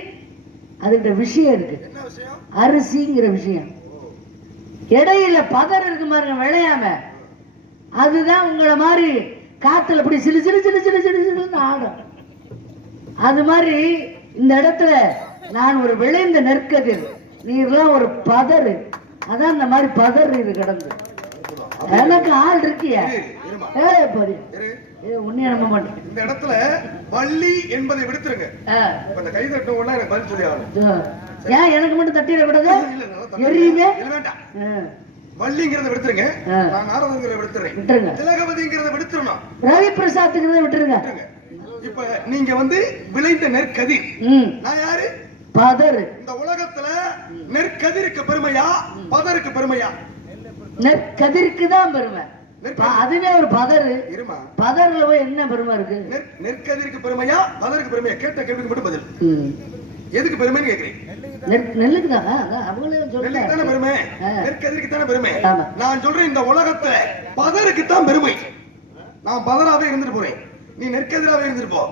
அதுகிட்ட விஷயம் இருக்கு. என்ன விஷயம்? அரிசிங்கிற விஷயம். இடையில பதர் இருக்கு பாருங்க, விளையாம. அதுதான் உங்களை மாதிரி காத்துல அப்படி சிலு சிலு சிலு சிலு சிலு சிலுன்னு ஆடும். அது மாதிரி இந்த இடத்துல நான் ஒரு விளைந்த நெற்கதிர், நீர்லாம் ஒரு பதறு. அதான் இந்த மாதிரி பதறு இது கிடந்து. எனக்கு ஆள் இருக்கியா? உன்னைய நம்ப மாட்டேன். இந்த இடத்துல வள்ளி என்பதை விடுத்துருங்க. இந்த கை தட்ட உடனே எனக்கு பதில் சொல்லி ஆகணும். ஏன் எனக்கு மட்டும் தட்டிடக்கூடாது? எரியுமே. வேண்டாம், வள்ளிங்கிறத விடுத்துருங்க. நான் நாரதங்கிறத விடுத்துறேன். விட்டுருங்க. திலகவதிங்கிறத விடுத்துறணும். ரவி பிரசாத்துங்கிறத விட்டுருங்க. இப்ப நீங்க வந்து விளைந்த நெற்கதிர், நான் யாரு? பதறு. இந்த உலகத்துல நெற்கதிருக்கு பெருமையா பதருக்கு பெருமையா? நெற்கதிருக்கு தான் பெருமை. அதுவே ஒரு பதறு. பதறுல போய் என்ன பெருமை இருக்கு? நெற்கதிருக்கு பெருமையா பதருக்கு பெருமையா? கேட்ட கேள்விக்கு மட்டும் பதில். எதுக்கு பெருமைன்னு கேக்குறீங்க? நெல்லுக்கு தானே அவங்களே சொல்றாங்க. பெருமை நெற்கதிருக்கு தானே பெருமை. நான் சொல்றேன் இந்த உலகத்துல பதருக்கு தான் பெருமை. நான் பதராவே இருந்துட்டு போறேன், நீ நெற்கதிராவே இருந்துட்டு போ.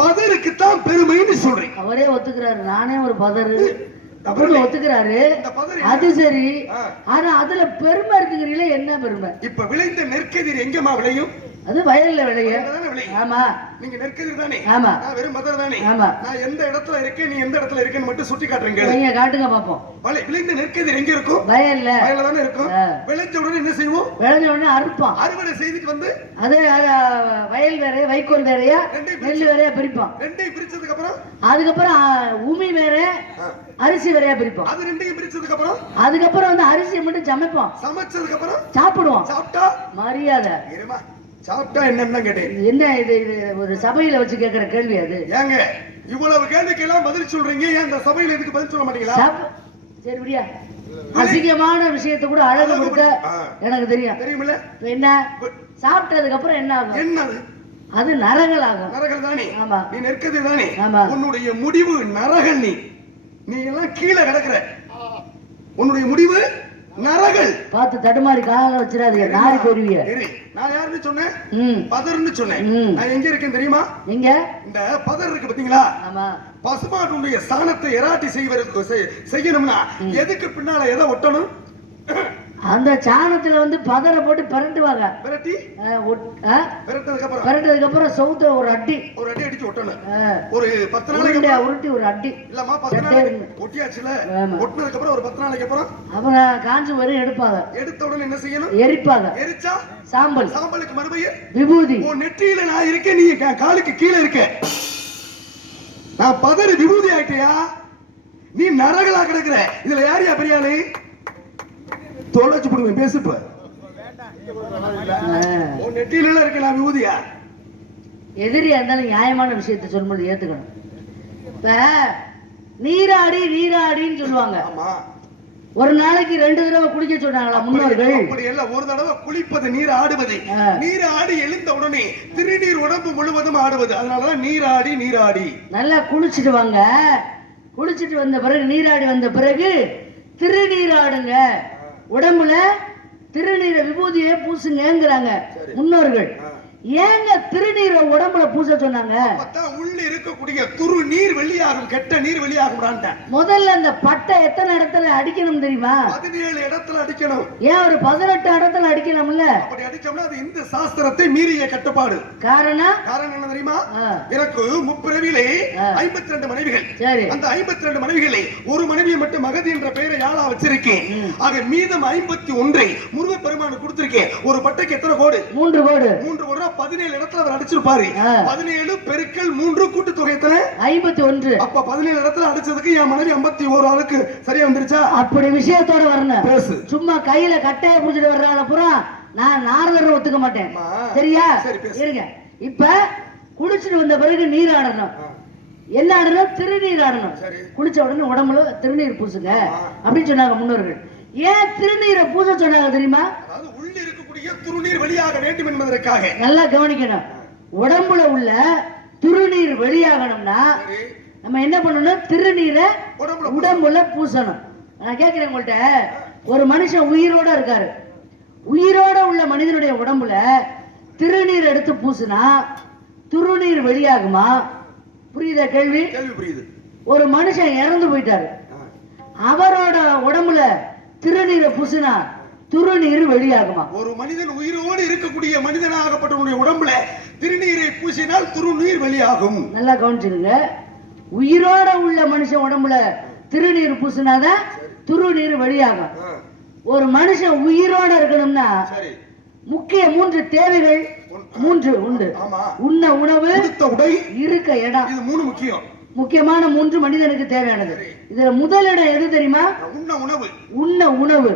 பதருக்கு தான் பெருமைன்னு சொல்றேன். அவரே ஒத்துக்கிறாரு, நானே ஒரு பதறு ஒத்துக்கிறாரு. அது சரி, ஆனா அதுல பெருமை இருக்குங்கிறீங்களே, என்ன பெருமை? இப்ப விளைந்த நெற்கதிர் எங்கம்மா விளையும்? அது வயல்ல விளையும். ஆமா, நீங்க நெற்கதிர் தானே. ஆமா, நான் வெறும் பதர் தானே. ஆமா, நான் எந்த இடத்துல இருக்கேன், நீ எந்த இடத்துல இருக்கேன்னு மட்டும் சுட்டி காட்டுறீங்க. நீங்க காட்டுங்க பாப்போம். விளைந்த நெற்கதிர் எங்க இருக்கும்? வயல்ல. வயல்ல தானே இருக்கும். விளைஞ்ச உடனே என்ன செய்வோம்? விளைஞ்ச உடனே அறுப்பான். அறுவடை செய்துட்டு வந்து அது வயல் வேற, வைக்கோல் வேறையா, நெல் வேறையா பிரிப்பான். ரெண்டையும் பிரிச்சதுக்கு அப்புறம் அதுக்கப்புறம் உமி வேற, அரிசி வேறையா பிரிப்பான். அது ரெண்டையும் பிரிச்சதுக்கு அப்புறம் அதுக்கப்புறம் வந்து அரிசியை மட்டும் சமைப்பான். சமைச்சதுக்கு அப்புறம் சாப்பிடுவோம். சாப்பிட்டா மரியாதை. சாப்பிட்டா என்னன்னு கேட்டேன். என்ன இது ஒரு சபையில வச்சு கேக்குற கேள்வி அது? ஏங்க இவ்வளவு கேள்விக்கு எல்லாம் பதில் சொல்றீங்க, ஏன் அந்த சபையில எதுக்கு பதில் சொல்ல மாட்டீங்களா? சரி விடியா, அசிங்கமான விஷயத்தை கூட அழகுபடுத்த எனக்கு தெரியும். தெரியுமில்ல? என்ன சாப்பிட்டதுக்கு அப்புறம் என்ன ஆகும்? என்னது? அது நரகல் ஆகும். நரகல் தானே. ஆமா, நீ நெற்கதிர் தானே. ஆமா, உன்னுடைய முடிவு நரகல். நீ எல்லாம் கீழே கிடக்குற, உன்னுடைய முடிவு நரகல். பார்த்து தடுமாறி கால வச்சிடாதீங்க, நாரி போடுவீங்க. நான் யாருன்னு சொன்னேன்? பதர்ன்னு சொன்னேன். நான் எங்க இருக்கேன் தெரியுமா? எங்க? இந்த பதர் இருக்கு பாத்தீங்களா? ஆமா. பசுமாட்டுடைய சாணத்தை எராட்டி செய்யணும்னா எதுக்கு பின்னால எதை ஒட்டணும்? அந்த சாணத்துல வந்து பதரை போட்டு பரட்டுவாங்க. பரட்டி பரட்டதுக்கு அப்புறம் சவுத்த ஒரு அடி அடிச்சு ஒட்டணும். ஒரு 10 நாளைக்கு உருட்டி ஒரு அடி. இல்லம்மா 10 நாளைக்கு ஒட்டியாச்சுல. ஒட்டினதுக்கு அப்புறம் ஒரு 10 நாளைக்கு அப்புறம் அப்புறம் காஞ்சு வரை எடுப்பாங்க. எடுத்த உடனே என்ன செய்யணும்? எரிப்பாங்க. எரிச்சா சாம்பல். சாம்பலுக்கு மறுபடியும் விபூதி. உன் நெற்றியில நான் இருக்கேன், நீ காலுக்கு கீழே இருக்க. நான் பதறி விபூதி ஆயிட்டியா? நீ நரகலா கிடக்குற. இதுல யாரையா பெரியாளு? தோலச்சு போடுவேன், பேசுப்ப. உன் நெற்றியில இருக்க நான் விபூதியா? எதிரியா இருந்தாலும் நியாயமான விஷயத்தை சொல்லும்போது ஏத்துக்கணும். இப்ப நீராடி நீராடின்னு சொல்லுவாங்க. ஒரு நாளைக்கு 2 தடவை குளிக்க சொன்னாங்களா முன்னோர்கள்? அப்படி இல்ல, ஒரு தடவை குளிப்பது நீர் ஆடுவது. நீர் ஆடி எழுந்த உடனே திருநீர் உடம்பு முழுவதும் ஆடுவது. அதனாலதான் நீராடி நீராடி. நல்லா குளிச்சுட்டு வாங்க. குளிச்சுட்டு வந்த பிறகு நீராடி வந்த பிறகு திருநீராடுங்க. உடம்புல திருநீரை விபூதியை பூசுங்கிறாங்க முன்னோர்கள். ஏங்க திருநீரை உடம்புல பூச சொன்னாங்க? உள்ள இருக்கக்கூடிய துரு நீர் வெளியாகும், கெட்ட நீர் வெளியாகும். முதல்ல அந்த பட்டை எத்தனை இடத்துல அடிக்கணும் தெரியுமா? 17 இடத்துல அடிக்கணும். ஏன் ஒரு 18 இடத்துல அடிக்கணும்ல? அப்படி அடிச்சோம்னா அது இந்த சாஸ்திரத்தை மீறிய கட்டுப்பாடு. காரணம் என்ன தெரியுமா? எனக்கு முப்பிறவிலே 52 மனைவிகள். சரி, அந்த 52 மனைவிகளை ஒரு மனைவியை மட்டும் மகதி என்ற பெயரை யாழா வச்சிருக்கேன். ஆக மீதம் 51 முருகப்பெருமான் கொடுத்திருக்கேன். ஒரு பட்டைக்கு எத்தனை கோடு? 3 கோடு. 3 கோடு 17 இடத்துல அவர் அடிச்சிருப்பாரு. 17 பெருக்கல் 3 கூட்டு தொகை எத்தனை? 51. அப்ப 17 இடத்துல அடிச்சதுக்கு என் மனைவி 51 ஆளுக்கு சரியா வந்துருச்சா? அப்படி விஷயத்தோட வரணும். பேசு. சும்மா கையில கட்டைய புடிச்சிட்டு வர்றால புறா நான் நாரதரை ஒத்துக்க மாட்டேன். சரியா? இருங்க. இப்ப குளிச்சுட்டு வந்த பிறகு நீர் ஆடணும். என்ன ஆடணும்? திருநீர் ஆடணும். குளிச்ச உடனே உடம்புல திருநீர் பூசுங்க அப்படின்னு சொன்னாங்க முன்னோர்கள். ஏன் திருநீரை பூச சொன்னாங்க தெரியுமா? திருநீர் வெளியாக வேண்டும் என்பதற்காக. நல்லா கவனிக்கணும். உடம்புல உள்ள திருநீர் வெளியாகணும்னா நம்ம என்ன பண்ணணும்? திருநீரை உடம்புல பூசணும். நான் கேட்கிறேன் உங்கள்ட்ட, ஒரு மனுஷன் உயிரோட இருக்காரு. உயிரோட உள்ள மனிதனுடைய உடம்புல திருநீர் எடுத்து பூசினா துருநீர் வெளியாகுமா? புரியுதா கேள்வி? கேள்வி புரியுது. ஒரு மனுஷன் இறந்து போயிட்டாரு, அவரோட உடம்புல திருநீரை பூசினா துருநீர் வெளியாகுமா? ஒரு மனிதன் உயிரோடு இருக்கக்கூடிய மனிதனாகப்பட்டவனுடைய உடம்புல திருநீரை பூசினால் துருநீர் வெளியாகும். நல்லா கவனிச்சிருங்க. உயிரோட உள்ள மனுஷன் உடம்புல திருநீர் பூசினாதான் துருநீர் வெளியாகும். ஒரு மனுஷன் உயிரோட இருக்கணும்னா முக்கிய 3 தேவைகள் 3 உண்டு. உண்ண உணவு, உடை, இருக்க இடம். இது 3 முக்கியம். முக்கியமான 3 மனிதனுக்கு தேவையானது. இதுல முதலிடம் எது தெரியுமா? உண்ண உணவு. உண்ண உணவு.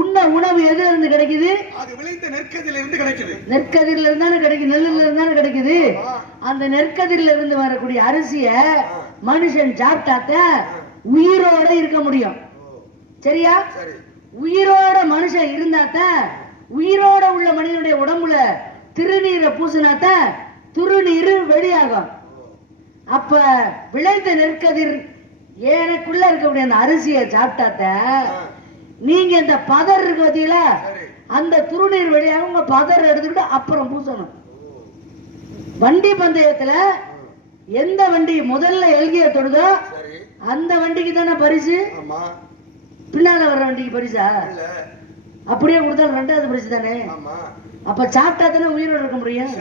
உண்ண உணவு எதுல இருந்து கிடைக்குது? அது விளைந்த நெற்கதிரில இருந்து கிடைக்குது. நெற்கதிரில இருந்தானே கிடைக்குது, நெல்லுல இருந்தானே கிடைக்குது. அந்த நெற்கதிரில இருந்து வரக்கூடிய அரிசிய மனுஷன் சாப்பிட்டாத்த உயிரோட இருக்க முடியும். சரியா? உயிரோட மனுஷன் இருந்தாத்த, உயிரோட உள்ள மனிதனுடைய உடம்புல திருநீரை பூசினாத்த துருநீர் வெளியாகும். அப்ப விளைந்த நெற்கதிர் ஏனக்குள்ள இருக்கக்கூடிய அந்த அரிசியை சாப்பிட்டாத்த நீங்க இந்த பதர் இருக்கு பார்த்தீங்களா, அந்த துருநீர் வெளியாக உங்க பதர் எடுத்துக்கிட்டு அப்புறம் பூசணும். வண்டி பந்தயத்துல எந்த வண்டி முதல்ல எல்கிய தொடுதோ அந்த வண்டிக்கு தானே பரிசு. பின்னால வர்ற வண்டிக்கு பரிசா? அப்படியே கொடுத்தாலும் 2வது பரிசு தானே. அப்ப சாப்பிட்டா தானே உயிரோட இருக்க முடியும்.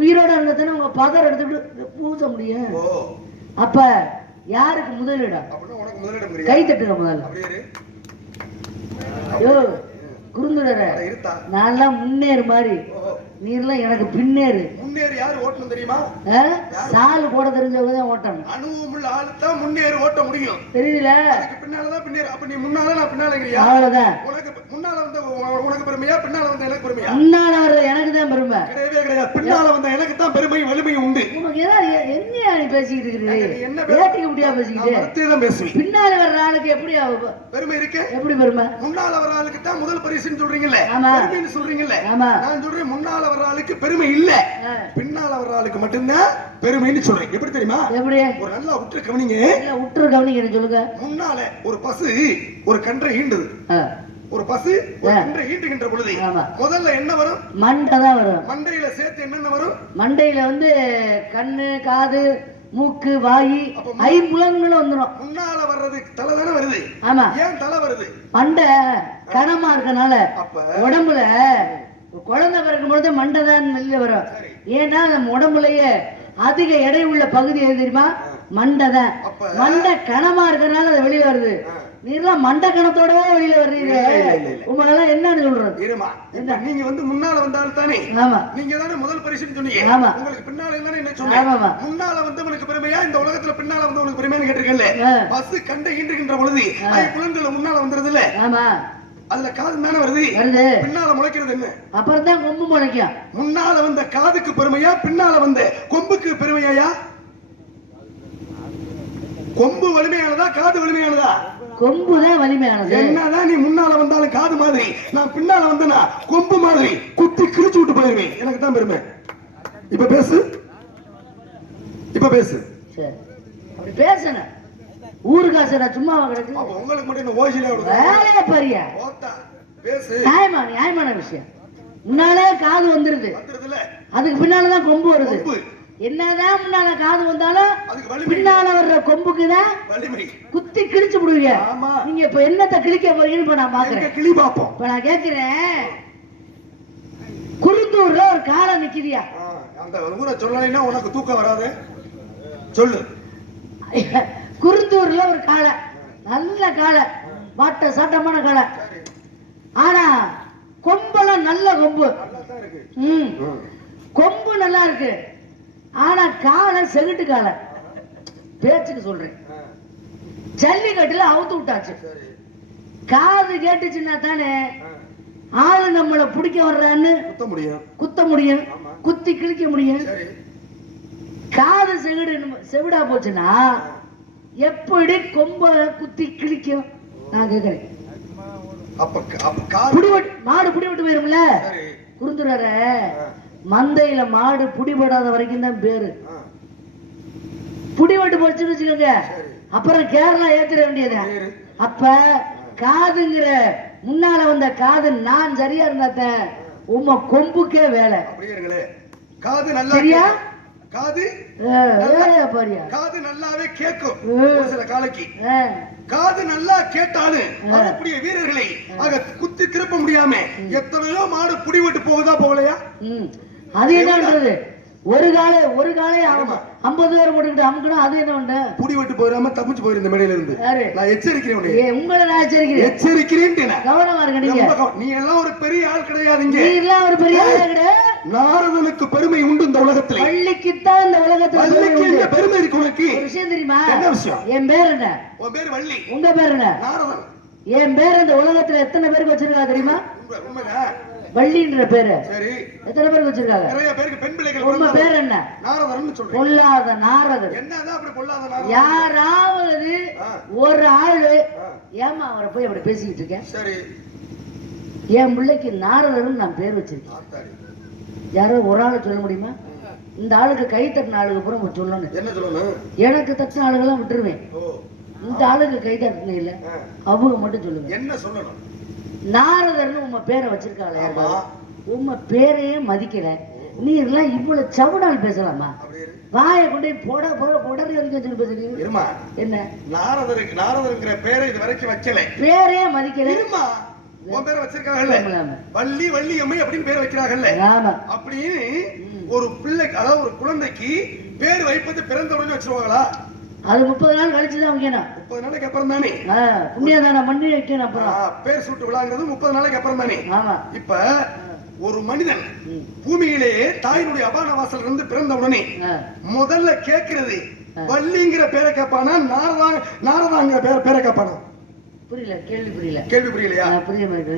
உயிரோட இருந்தா தானே உங்க பதர் எடுத்துக்கிட்டு பூச முடியும். அப்ப யாருக்கு முதலிடம்? கை தட்டுங்க முதல்ல. யோ குறுந்துடற, நான் முன்னேறு மாதிரி, நீர்லாம் எனக்கு பின்னேறு. முன்னேறு யாரு ஓட்டணும் தெரியுமா? சால் போட தெரிஞ்சவங்க தான் ஓட்டணும். அனுபவம் உள்ள ஆளு தான் முன்னேறு ஓட்ட முடியும். தெரியல? அதுக்கு பின்னாலதான் பின்னேறு. அப்ப நீ முன்னால நான் பின்னாலங்கறியா? அவ்வளவுதான். உனக்கு முன்னால வந்து உனக்கு பெருமையா, பின்னால வந்து எனக்கு பெருமையா? முன்னால வர்றது எனக்கு தான் பெருமை. கிடையவே கிடையாது. பின்னால வந்த எனக்கு தான் பெருமை வலிமை உண்டு. உனக்கு ஏதாவது என்ன நீ பேசிக்கிட்டு இருக்கிறீங்க? என்ன பேட்டிக்கு முடியா பேசிக்கிட்டு? தான் பேசுவீங்க. பின்னால வர்ற ஆளுக்கு எப்படி பெருமை இருக்கு? எப்படி பெருமை? முன்னால வர்ற ஆளுக்கு தான் முதல் பரிசுன்னு சொல்றீங்கல்ல, பெருமைன்னு சொல்றீங்கல்ல. நான் சொல்றேன் முன்னால வர்ற ஆளுக்கு பெருமை இல்ல, பின்னால வர்ற ஆளுக்கு மட்டும்தான் பெருமைன்னு சொல்றேன். எப்படி தெரியுமா? எப்படி? ஒரு நல்லா உற்று கவனிங்க. உற்று கவனிங்க சொல்லுங்க. முன்னால ஒரு பசு ஒரு கன்றை ஈண்டுது. ஒரு பசு ஒரு கன்றை ஈண்டுகின்ற பொழுது முதல்ல என்ன வரும்? மண்டை தான் வரும். மண்டையில சேர்த்து என்னென்ன வரும்? மண்டையில வந்து கண்ணு, காது, மூக்கு, வாயி, ஐம்புலன்களும் வந்துடும். முன்னால வர்றது தலை தானே வருது. ஆமா. ஏன் தலை வருது? மண்டை கனமா இருக்கனால. உடம்புல குழந்தை பிறக்கும் பொழுது மண்டை தான் வெளியில வரும். ஏன்னா நம்ம உடம்புலயே அதிக எடை உள்ள பகுதி எது தெரியுமா? மண்டை தான். மண்டை கனமா இருக்கறனால அது வெளியே வருது. நீங்களாம் மண்டை கணத்தோடவே வெளியில வர்றீங்க. உங்களெல்லாம் என்னன்னு சொல்றது? நீங்க வந்து முன்னால வந்தாலும் தானே. ஆமா. நீங்க தானே முதல் பரிசுன்னு சொன்னீங்க. ஆமா. உங்களுக்கு பின்னால தானே என்ன சொன்னீங்க? முன்னால வந்தவனுக்கு பெருமையா, இந்த உலகத்துல பின்னால வந்தவனுக்கு பெருமைன்னு கேட்டிருக்கீங்கல்ல. பஸ் கண்டை ஈண்டுகின்ற பொழுது புலன்கள் முன்னால வந்துருது இல்ல? ஆமா. அதுல காது தானே வருது. பின்னால முளைக்கிறது என்ன? அப்புறம் தான் கொம்பு முளைக்கும். முன்னால வந்த காதுக்கு பெருமையா, பின்னால வந்த கொம்புக்கு பெருமையா? கொம்பு வலிமையானதா, காது வலிமையானதா? கொம்பு தான் வலிமையானது. என்னதான் நீ முன்னால வந்தாலும் காது மாதிரி, நான் பின்னால வந்தனா கொம்பு மாதிரி குத்தி கிழிச்சு விட்டு போயிருவேன். எனக்கு தான் பெருமை. இப்ப பேசு, இப்ப பேசு. அப்படி பேசுன ஊருக்காசு நான் சும்மா கிடக்கு. உங்களுக்கு மட்டும் இந்த ஓசில வேலைய பாரியா பேசு. நியாயமான விஷயம். முன்னாலே காது வந்துருது, அதுக்கு பின்னாலதான் கொம்பு வருது. என்னதான் முன்னால காது வந்தாலும் பின்னால வர்ற கொம்புக்கு தான் குத்தி கிழிச்சு விடுவீங்க. நீங்க இப்ப என்னத்தை கிழிக்க போறீங்கன்னு இப்ப நான் பாக்குறேன். கிளி பாப்போம். இப்ப நான் கேட்கிறேன், குருந்தூர்ல ஒரு காளை நிக்கிறியா? அந்த ஊரை சொல்லலைன்னா உனக்கு தூக்கம் வராது. சொல்லு. குருந்தூர்ல ஒரு காளை, நல்ல காளை, வாட்ட சாட்டமான காளை. ஆனா கொம்பெல்லாம் நல்ல கொம்பு. கொம்பு நல்லா இருக்கு. ஆனா காலை செகுட்டு காலை. பேச்சுக்கு சொல்றேன். ஜல்லிக்கட்டுல அவுத்து விட்டாச்சு. காது கேட்டுச்சுன்னா தானே ஆளு நம்மளை பிடிக்க வர்றான்னு குத்த முடியும், குத்தி கிழிக்க முடியும். காது செவிடா போச்சுன்னா எப்படி கொம்ப குத்தி கிழிக்கும்? நான் கேக்குறேன். மாடு புடிபட்டு போயிரும்ல. குறுந்துறார மந்தையில மாடு புடிபடாத வரைக்கும் தான் பேரு. புடிபட்டு போச்சுன்னு வச்சுக்கோங்க, அப்புறம் கேரளா ஏத்திர வேண்டியது. அப்ப காதுங்கிற முன்னால வந்த காது நான் சரியா இருந்தாத்த உம்ம கொம்புக்கே வேலை. காது நல்லா சரியா? காது பாரியா காது நல்லாவே கேட்கும் ம். ஒரு சில காலைக்கு காது நல்லா கேட்டாலும் வரக்கூடிய வீரர்களை ஆக குத்தி திருப்ப முடியாம எத்தனையோ மாடு புடி விட்டு போகுதா போகலையா? அது என்னன்றது ஒரு காலை 50 பேர் போட்டுக்கிட்டு அமுக்கணும். அது என்ன உண்டு? புடி விட்டு போயிடாம தப்பிச்சு போயிரு இந்த மேடையில இருந்து. நான் எச்சரிக்கிறேன் உன்னை. உங்களை நான் எச்சரிக்கிறேன். கவனமா இருக்க நீங்க. நீ எல்லாம் ஒரு பெரிய ஆள் கிடையாதுங்க. நீ எல்லாம் ஒரு பெரிய ஆள் கிடையாது. நாரதனுக்கு பெருமை உண்டு இந்த உலகத்துல. வள்ளிக்குத்தான் இந்த உலகத்துல வள்ளிக்கு இந்த பெருமை இருக்கு உனக்கு. ஒரு விஷயம் தெரியுமா? என்ன விஷயம்? என் பேர் என்ன? உன் பேர் வள்ளி. உங்க பேர் என்ன? நாரதன். என் பேர் இந்த உலகத்துல எத்தனை பேருக்கு வச்சிருக்கா தெரியுமா? உண்மைதான். வள்ளின்ற பேரு சரி எத்தனை பேருக்கு வச்சிருக்காங்க? நிறைய பேருக்கு பெண் பிள்ளைகள். உங்க பேர் என்ன? நாரதன் சொல்றேன். பொல்லாத நாரதர். என்னதான் அப்படி பொல்லாத நாரதன்? யாராவது ஒரு ஆளு ஏமா அவரை போய் அப்படி பேசிக்கிட்டு இருக்கேன். சரி என் பிள்ளைக்கு நாரதர்னு நான் பேர் வச்சிருக்கேன். யாரோ ஒரு ஆளு சொல்ல முடியுமா? இந்த ஆளுக்கு கை தட்டின ஆளுக்கு அப்புறம் சொல்லணும். என்ன சொல்லணும்? எனக்கு தட்டின ஆளுகெல்லாம் விட்டுருவேன். இந்த ஆளுக்கு கை தட்டின இல்ல அவங்க மட்டும் சொல்லுங்க. என்ன சொல்லணும்? நாரதர்னு உங்க பேரை வச்சிருக்காங்க. உங்க பேரையே மதிக்கல. நீ எல்லாம் இவ்வளவு சவுடால் பேசலாமா? வாயை கொண்டு போட உடனே வரைக்கும் சொல்லி பேசுறீங்க. என்ன நாரதர்ங்கிற பேரை இது வரைக்கும் வைக்கல. பேரே மதிக்கல. உன் பேரை வச்சிருக்காங்கல்ல, வள்ளி அம்மை அப்படின்னு பேர் வைக்கிறாங்கல்ல. அப்படின்னு ஒரு பிள்ளைக்கு, அதாவது ஒரு குழந்தைக்கு பேர் வைப்பது பிறந்த உடனே வச்சிருவாங்களா? அது 30 நாள் கழிச்சுதான் வைக்கணும். 30 நாளைக்கு அப்புறம் தானே புண்ணியதானம் பண்ணி வைக்கணும். அப்புறம் பேர் சூட்டு விழாங்கிறது 30 நாளைக்கு அப்புறம் தானே. ஆமா. இப்ப ஒரு மனிதன் பூமியிலேயே தாயினுடைய அபான வாசல் இருந்து பிறந்த உடனே முதல்ல கேட்கிறது வள்ளிங்கிற பேரை கேட்பானா, நாரதாங்கிற பேரை கேட்பானா? புரியல. கேள்வி புரியலையா?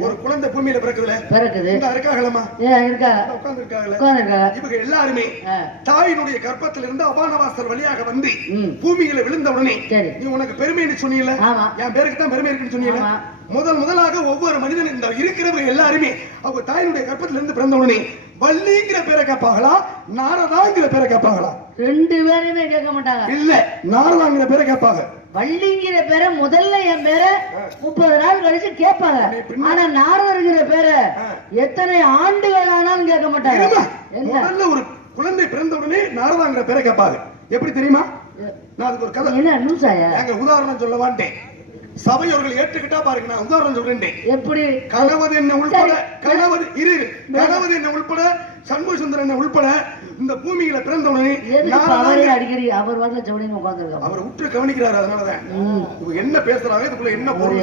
ஒரு குழந்தை பூமியில பிறக்குதுல, இருக்காங்களா? உட்கார்ந்து இருக்காங்களா? இவங்க எல்லாருமே தாயினுடைய கர்ப்பத்தில் இருந்து அபானவாசல் வழியாக வந்து பூமியில விழுந்த உடனே நீ உனக்கு பெருமைன்னு சொன்னீங்கல்ல, என் பேருக்கு தான் பெருமை இருக்குன்னு சொன்னீங்கல்ல. முதலாக ஒவ்வொரு மனிதன் இந்த இருக்கிறவங்க எல்லாருமே அவங்க தாயினுடைய கர்ப்பத்தில் இருந்து பிறந்த உடனே வள்ளிங்கிற பேரை கேட்பாங்களா, நாரதாங்கிற பேரை கேட்பாங்களா? ரெண்டு பேருமே கேட்க மாட்டாங்க. இல்ல, நாரதாங்கிற பேரை கேட்பாங்க. வள்ளிங்கிற பேரை முதல்ல என் பேரை 30 நாள் கழிச்சு கேட்பாங்க. ஆனா நாரதர்ங்கிற பேரை எத்தனை ஆண்டுகள் ஆனாலும் கேட்க மாட்டாங்க. முதல்ல ஒரு குழந்தை பிறந்த உடனே நாரதாங்கிற பேரை கேட்பாங்க. எப்படி தெரியுமா? நான் அதுக்கு ஒரு கதை. என்ன நியூஸாயா? உதாரணம் சொல்ல மாட்டேன். சபையோர்கள் ஏற்றுக்கிட்டா பாருங்க, நான் உதாரணம் சொல்றேன். எப்படி? கணவது என்ன உள்பட, கணவது என்ன உள்பட, சண்முக சுந்தரன் என்ன உள்பட இந்த பூமியில பிறந்த உடனே அடிக்கடி அவர் வாட்டில ஜவுளிங்க உட்கார்ந்துருக்காங்க. அவர் உற்று கவனிக்கிறாரு. அதனாலதான் இவங்க என்ன பேசுறாங்க, இதுக்குள்ள என்ன பொருள்.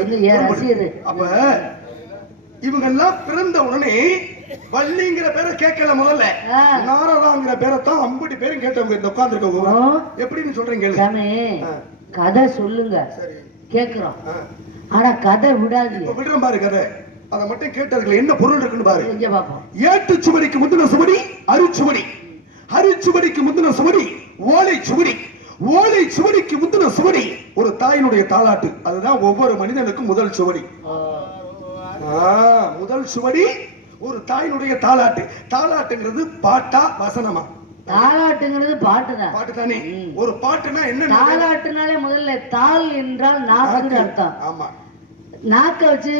அப்ப இவங்க எல்லாம் பிறந்த உடனே வள்ளிங்கிற பேரை கேட்கல, முதல்ல நாரதாங்கிற பேரை தான் 50 பேரும் கேட்டவங்க இந்த உட்கார்ந்து இருக்கவங்க. எப்படின்னு சொல்றீங்க? கதை சொல்லுங்க, கேக்குறோம். ஆனா கதை விடாது. விடுற பாரு கதை. அதை மட்டும் கேட்டதுல என்ன பொருள் இருக்குன்னு பாரு. இங்க பாப்போம். ஏட்டு சுவடிக்கு முந்தின சுவடி அரிச்சுவடி, அரிச்சுவடிக்கு முந்தின சுவடி ஓலை சுவடி, ஓலை சுவடிக்கு முந்தின சுவடி ஒரு தாயினுடைய தாலாட்டு. அதுதான் ஒவ்வொரு மனிதனுக்கும் முதல் சுவடி. முதல் சுவடி ஒரு தாயினுடைய தாலாட்டு. தாலாட்டுங்கிறது பாட்டா வசனமா? தாலாட்டுங்கிறது பாட்டுதான். பாட்டு தானே. ஒரு பாட்டுனா என்ன? தாலாட்டுனாலே முதல்ல தாள் என்றால் நாக்குன்னு அர்த்தம். ஆமா. நாக்க வச்சு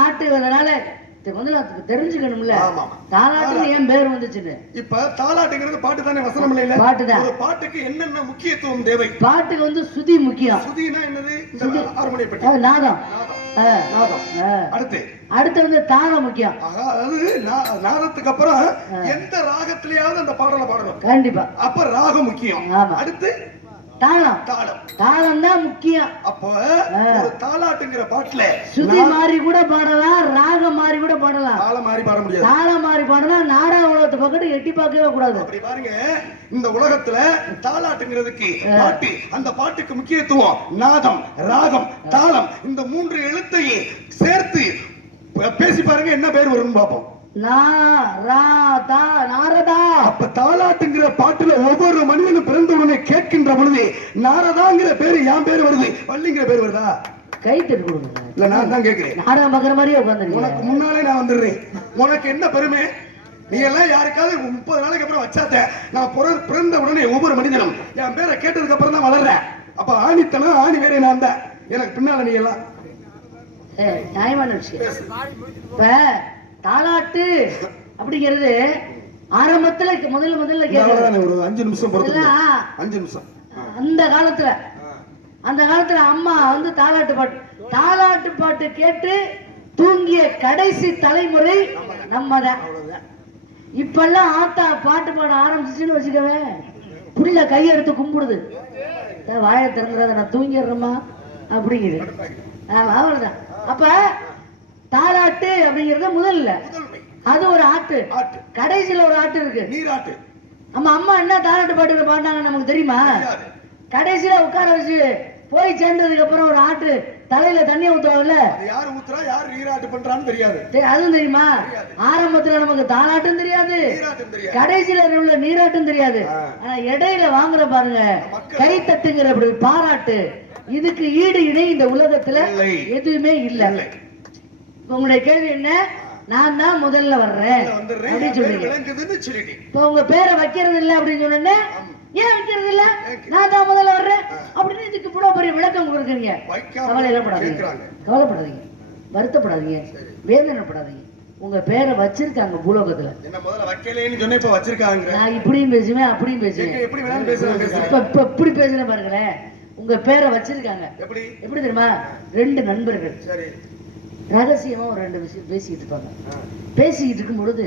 ஆட்டுவதனால தெரிஞ்சுக்கணும்ல தாலாட்டு ஏன் பேர் வந்துச்சுன்னு. இப்ப தாலாட்டுங்கிறது பாட்டு தானே, வசனம் இல்ல? பாட்டுதான். ஒரு பாட்டுக்கு என்னென்ன முக்கியத்துவம் தேவை? பாட்டுக்கு வந்து சுதி முக்கியம். சுதினா என்னது? ஹார்மோனிய பெட்டி, நாதம். அடுத்து வந்து தாளம் முக்கியம். அதாவது நாதத்துக்கு அப்புறம் எந்த ராகத்திலேயாவது அந்த பாடலை பாடணும் கண்டிப்பா. அப்ப ராகம் முக்கியம். அடுத்து தாளம். தாளம் தான் முக்கியம். அப்ப ஒரு தாலாட்டுங்கிற பாட்டுல சுதி மாறி கூட பாடலாம், ராகம் மாறி கூட பாடலாம். தாளம் மாறி பாட முடியாது. தாளம் மாறி பாடலாம் நாடக உலகத்தை பக்கத்து எட்டி பார்க்கவே கூடாது. அப்படி பாருங்க, இந்த உலகத்துல தாலாட்டுங்கிறதுக்கு பாட்டு, அந்த பாட்டுக்கு முக்கியத்துவம் நாதம், ராகம், தாளம். இந்த 3 எழுத்தையும் சேர்த்து பேசி பாருங்க, என்ன பேர் வரும்னு பாப்போம். நாரதா. அப்ப தாலாட்டுங்கிற பாட்டுல ஒவ்வொரு மனிதனும் பிறந்த உடனே கேட்கின்ற பொழுது நாரதாங்கிற பேரு என் பேரு வருது, வள்ளிங்கிற பேர் வருதா? கை தட்டு கொடுங்க. இல்ல, நான் தான் கேட்கிறேன். நாடகம் பாக்குற மாதிரியே உட்கார்ந்து உனக்கு முன்னாலே நான் வந்துடுறேன். உனக்கு என்ன பெருமை? நீ எல்லாம் யாருக்காவது 30 நாளைக்கு அப்புறம் வச்சாத்த. நான் பிறந்த உடனே ஒவ்வொரு மனிதனும் என் பேரை கேட்டதுக்கு அப்புறம் தான் வளர்றேன். அப்ப ஆணித்தனம் ஆணி வேற நான் தான். எனக்கு பின்னால நீ எல்லாம் நியாயமான விஷயம். இப்ப தாலாட்டு அப்படிங்கிறது ஆரம்பத்துல முதல்ல அவ்வளவுதானே, ஒரு 5 நிமிஷம் பொறுத்து. இதெல்லாம் 5 நிமிஷம். அந்த காலத்துல அம்மா வந்து தாலாட்டு பாட்டு கேட்டு தூங்கிய கடைசி தலைமுறை நம்மதான். இப்பெல்லாம் ஆத்தா பாட்டு பாட ஆரம்பிச்சுன்னு வச்சுக்கவே புள்ள கையெடுத்து கும்பிடுது, வாயை திறந்துடாத நான் தூங்கிடுறேம்மா அப்படிங்குது. அவ்வளவுதான். அப்ப தாலாட்டு அப்படிங்கறது முதல்ல அது ஒரு ஆட்டு, கடைசியில ஒரு ஆட்டு இருக்கு, நீராட்டு. அம்மா என்ன தாலாட்டு பாட்டு பாடினாங்க நமக்கு தெரியுமா? கடைசியில உட்கார வச்சு போய் சேர்ந்ததுக்கு அப்புறம் ஒரு ஆட்டு தலையில தண்ணிய ஊத்துவாங்கல்ல, யாரு ஊத்துறா யாரு நீராட்டு பண்றான்னு தெரியாது, அதுவும் தெரியுமா? ஆரம்பத்துல நமக்கு தாலாட்டும் தெரியாது, கடைசியில உள்ள நீராட்டும் தெரியாது. ஆனா இடையில வாங்குற பாருங்க கை தட்டுங்கிற பாராட்டு, இதுக்கு ஈடு இணை இந்த உலகத்துல எதுவுமே இல்ல. உங்களுடைய கேள்வி என்ன? நான் தான் முதல்ல வர்றேன் அப்படின்னு சொல்றீங்க. இப்ப உங்க பேரை வைக்கிறது இல்ல அப்படின்னு சொன்னே, ஏன் வைக்கிறது இல்ல? நான் தான் முதல்ல வர்றேன் அப்படின்னு இதுக்கு இவ்வளவு பெரிய விளக்கம் கொடுக்குறீங்க. கவலைப்படாதீங்க, வருத்தப்படாதீங்க, வேதனைப்படாதீங்க. உங்க பேரை வச்சிருக்காங்க பூலோகத்துல. நான் இப்படியும் பேசுவேன் அப்படியும் பேசுவேன், இப்ப இப்படி பேசுறேன் பாருங்களேன். உங்க பேரை வச்சிருக்காங்க எப்படி தெரியுமா? 2 நண்பர்கள் ரகசியமா ஒரு 2 விஷயம் பேசிக்கிட்டு இருப்பாங்க. பேசிக்கிட்டு இருக்கும் பொழுது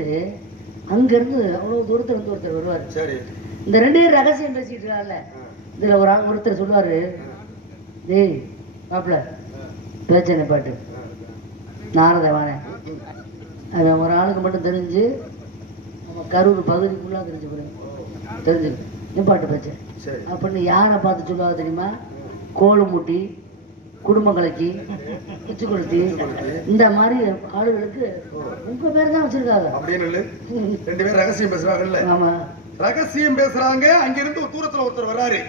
அங்க இருந்து அவ்வளவு தூரத்துல இருந்து ஒருத்தர் வருவாரு. இந்த 2 பேரும் ரகசியம் பேசிட்டு இருக்காங்கல்ல, இதுல ஒருத்தர் சொல்லுவாரு, டேய் மாப்பிள்ள பேச்சனை பாட்டு நாரதவான அவன் ஒரு ஆளுக்கு மட்டும் தெரிஞ்சு நம்ம கரூர் பகுதிக்குள்ளா தெரிஞ்சு போறேன் தெரிஞ்சுக்க என் பாட்டு பேச்ச அப்படின்னு யாரை பார்த்து சொல்லுவாங்க தெரியுமா? கோலுமுட்டி, குடும்பங்கலைக்கு, குச்சி கொளுத்தி, இந்த மாதிரி ஆளுகளுக்கு உங்க பேர் தான் வச்சிருக்காங்க. அப்படின்னு 2 பேர் ரகசியம் பேசுறாங்கல்ல. ஆமா, ரகசியம் பேசுறாங்க. அங்கிருந்து தூரத்துல ஒருத்தர் வர்றாரு,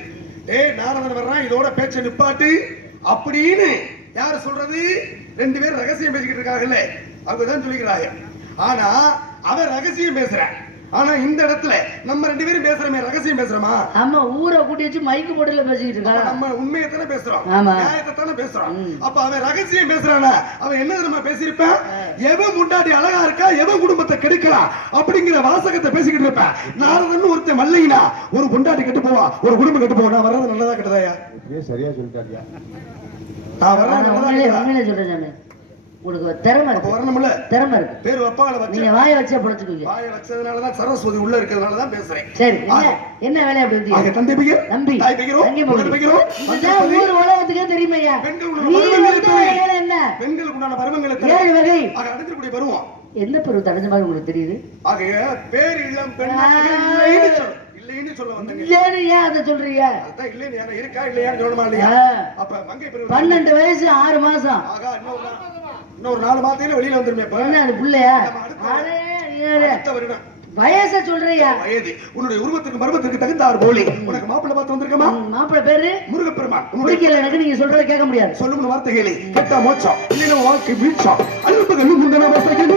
டேய் நாரதன் வர்றான், இதோட பேச்ச நிப்பாட்டு அப்படின்னு யாரு சொல்றது? 2 பேர் ரகசியம் பேசிக்கிட்டு இருக்காங்கல்ல, அவங்கதான் சொல்லிக்கிறாங்க. ஆனா அவன் ரகசியம் பேசுறான். ஆனா இந்த இடத்துல நம்ம 2 பேரும் பேசுறோமே, ரகசியம் பேசுறோமா? ஆமா, ஊரை கூட்டி வச்சு மைக்கு போட்டுல பேசிக்கிட்டு இருக்காங்க. நம்ம உண்மையை தானே பேசுறோம், நியாயத்தை தானே பேசுறோம். அப்ப அவன் ரகசியம் பேசுறானா? அவன் என்ன நம்ம பேசியிருப்பான்? எவன் முன்னாடி அழகா இருக்கா, எவன் குடும்பத்தை கெடுக்கலாம் அப்படிங்கிற வாசகத்தை பேசிக்கிட்டு இருப்பேன். நாரதன் ஒருத்தன் மல்லைனா ஒரு பொண்டாட்டி கெட்டு போவா, ஒரு குடும்பம் கெட்டு போவா. நான் வர்றது நல்லதா கெட்டதாயா? சரியா சொல்லிட்டாரியா? நான் வர்றது சொல்றேன். உங்களுக்கு திறமை இருக்கு, வரணும்ல திறமை இருக்கு. பேர் வப்பால வச்சு நீங்க வாயை வச்சே பொழைச்சுக்குவீங்க. வாயை வச்சதுனால தான் சரஸ்வதி உள்ள இருக்கிறதுனால தான் பேசுறேன். சரி, என்ன வேலை அப்படி வந்து? அங்க தந்தை பிகர், நம்பி தாய் பிகரோ, தங்கி பிகரோ. இதுதான் ஊர் உலகத்துக்கே தெரியுமையா? பெண்களுக்கு என்ன? பெண்களுக்கு உண்டான பருவங்களை 7 வகை. அங்க அடைஞ்சக்கூடிய பருவம் எந்த பருவத்தை அடைஞ்ச மாதிரி உங்களுக்கு தெரியுது? ஆக பேர் இளம் பெண் இல்லைன்னு சொல்ல வந்தீங்க. இல்லைன்னு ஏன் அதை சொல்றீங்க? அதான் இல்லைன்னு ஏன்னா இருக்கா இல்லையான்னு சொல்லணுமா இல்லையா? அப்ப மங்கை பருவம் 12 வயசு 6 மாசம். ஆகா இன்னொரு 4 மாதத்துல வெளியில வந்துருமே. என்ன அது புள்ளையா? வயச சொல்றியா? வயது உன்னுடைய உருவத்திற்கு பருவத்திற்கு தகுந்தார் போலே உனக்கு மாப்பிள்ளை பார்த்து வந்திருக்கமா? மாப்பிள்ளை பேரு முருகப்பெருமான். பிடிக்கல எனக்கு, நீங்க சொல்றத கேட்க முடியாது. சொல்லுங்க வார்த்தைகளே கேட்டா மோட்சம், இல்லைன்னா வாழ்க்கை வீழ்ச்சம். அல்பகல் முந்தன வார்த்தைகள்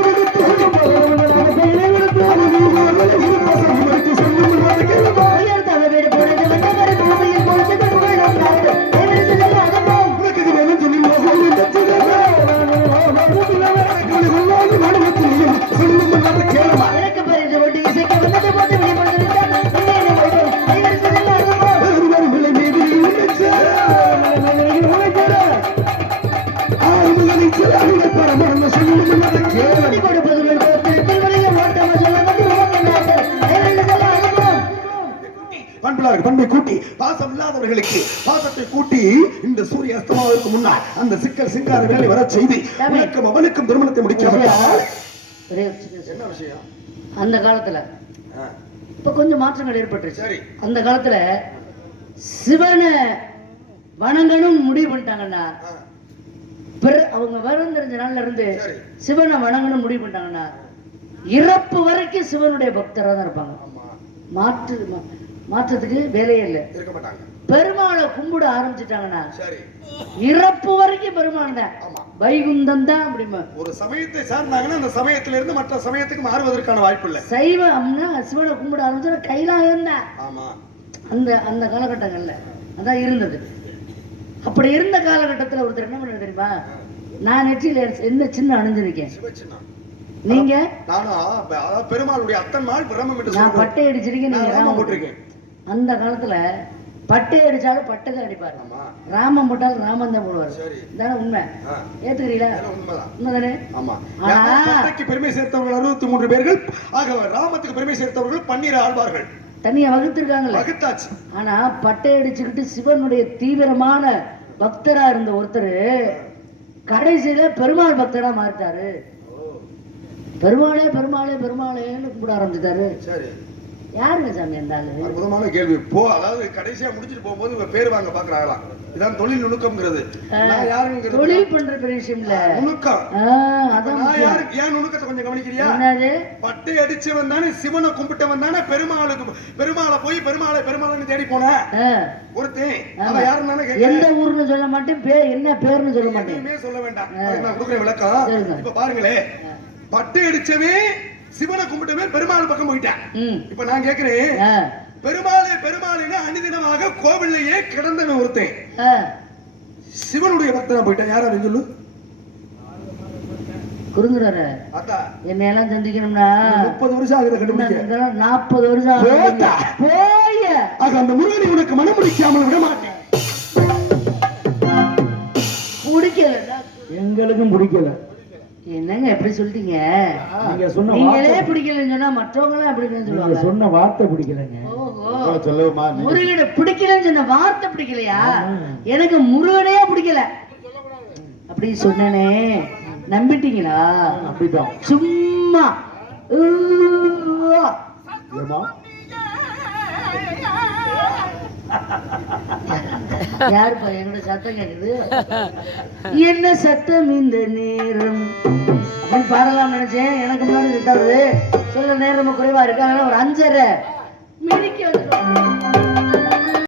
பண்பை கூட்டி பாசம் இல்லாதவர்களுக்கு பாசத்தை கூட்டி இந்த சூரிய அஸ்தமாவதற்கு முன்னால் அந்த சிக்கல் சிங்கார வேலை வர செய்து உனக்கும் அவனுக்கும் திருமணத்தை முடிக்க. என்ன விஷயம்? அந்த காலத்துல இப்ப கொஞ்சம் மாற்றங்கள் ஏற்பட்டுருச்சு. அந்த காலத்துல சிவனை வணங்கணும் முடிவு பண்ணிட்டாங்கன்னா, அவங்க வரும் தெரிஞ்ச நாள்ல இருந்து சிவனை வணங்கணும் முடிவு பண்ணிட்டாங்கன்னா இறப்பு வரைக்கும் சிவனுடைய பக்தரா தான் இருப்பாங்க. மாற்றத்துக்கு வேலையே இல்லை, இருக்க மாட்டாங்க. பெருமாளை கும்பிட ஆரம்பிச்சுட்டாங்கன்னா இறப்பு வரைக்கும் பெருமாள் தான், வைகுந்தம் தான். அப்படிமா ஒரு சமயத்தை சார்ந்தாங்கன்னா அந்த சமயத்துல இருந்து மற்ற சமயத்துக்கு மாறுவதற்கான வாய்ப்பு இல்லை. சைவம்னா சிவனை கும்பிட ஆரம்பிச்சா கைலாயம் தான். அந்த அந்த காலகட்டங்கள்ல அதான் இருந்தது. அப்படி இருந்த காலகட்டத்துல ஒருத்தர் என்ன பண்ண தெரியுமா? நான் நெற்றியில என்ன சின்ன அணிஞ்சிருக்கேன், நீங்க நானா அதாவது பெருமாளுடைய அத்தன்மாள் பிரம்மம் என்று நான் சொல்றேன். பட்டை அடிச்சிருக்கேன், நான் நீங்க ராமம் ராமம் போட்டிருக்கேன். அந்த காலத்துல பட்டை அடிச்சாலும் பட்டை தான் அடிப்பாரு, ஆமா ராமம் போட்டாலும் ராமன் தான் போடுவாரு. சரி. இதானே உண்மை, ஆ, ஏத்துக்கிறீங்களா? இதெல்லாம் உண்மைதான். உண்மைதானே? ஆமா. ஆனா, பட்டைக்கு பெருமை சேர்த்தவர்கள் 63 பேர்கள். ஆக ராமத்துக்கு பெருமை சேர்த்தவர்கள் 12 ஆழ்வார்கள். தனியா வகுத்திருக்காங்கல்ல. வகுத்தாச்சு. ஆனா பட்டை அடிச்சுக்கிட்டு சிவனுடைய தீவிரமான பக்தரா இருந்த ஒருத்தர் கடைசியில பெருமாள் பக்தரா மாறிட்டாரு. பெருமாளே பெருமாளே பெருமாளேன்னு கும்பிட ஆரம்பிச்சிட்டாரு. சரி, யாருங்க சாமி அந்த ஆளு? அற்புதமான கேள்வி. அதாவது கடைசியா முடிஞ்சிட்டு போகும்போது இவ பேர் வாங்க பாக்குறாங்களாம். இதான் தொழில் நுணுக்கம்ங்கிறது. நான் யாருங்கிறது தொழில் பண்ற பெரிய விஷயம் இல்ல, நுணுக்கம். அதான் நான் யாரு, ஏன் நுணுக்கத்தை கொஞ்சம் கவனிக்கிறியா? என்னது? பட்டை அடிச்சவன் தானே, சிவனை கும்பிட்டவன் தானே பெருமாளை போய் பெருமாளைன்னு தேடி போன ஒருத்தன். அவன் யாருன்னு தானே கேட்கிறேன். எந்த ஊர்னு சொல்ல மாட்டேன், என்ன பேர்னு சொல்ல மாட்டேன். எதுவுமே சொல்ல வேண்டாம். நான் கொடுக்குற விளக்கம். இப்ப பாருங்களே, பட்டை அடிச்சவே சிவனை கும்பிட்டவே பெருமாள் பக்கம் போயிட்டான். இப்ப நான் கேக்குறேன், பெருமாளுன்னு அனுதினமாக கோவிலையே கிடந்தவன் ஒருத்தன் சிவனுடைய பக்தனா போயிட்டான். யாரா சொல்லு? குறுங்குறாரு. அத்தா என்ன எல்லாம் சந்திக்கணும்னா 30 வருஷம் ஆகுது கண்டுபிடிக்க. 40 வருஷம் போய. ஆக அந்த முருகனை உனக்கு மனம் முடிக்காமல் விட மாட்டேன். பிடிக்கல, எங்களுக்கும் பிடிக்கல. என்னங்க எப்படி சொல்லிட்டீங்க? நீங்க சொன்ன நீங்களே பிடிக்கலன்னு சொன்னா மற்றவங்க எல்லாம் அப்படி நீங்க சொல்லுவாங்க. சொன்ன வார்த்தை பிடிக்கலங்க. ஓஹோ, சொல்லுமா? முருகனை பிடிக்கலன்னு சொன்ன வார்த்தை பிடிக்கலையா? எனக்கு முருகனையே பிடிக்கல அப்படி சொன்னனே, நம்பிட்டீங்களா? அப்படிதான். சும்மா யாருப்பா என்னோட சத்தம் கேக்குது? என்ன சத்தம் இந்த நேரம் அப்படின்னு பாடலாம் நினைச்சேன். எனக்கு முன்னாடி சொல்ல நேரம் குறைவா இருக்கு, அதனால ஒரு 5:30 மிதிக்க வந்துடும்.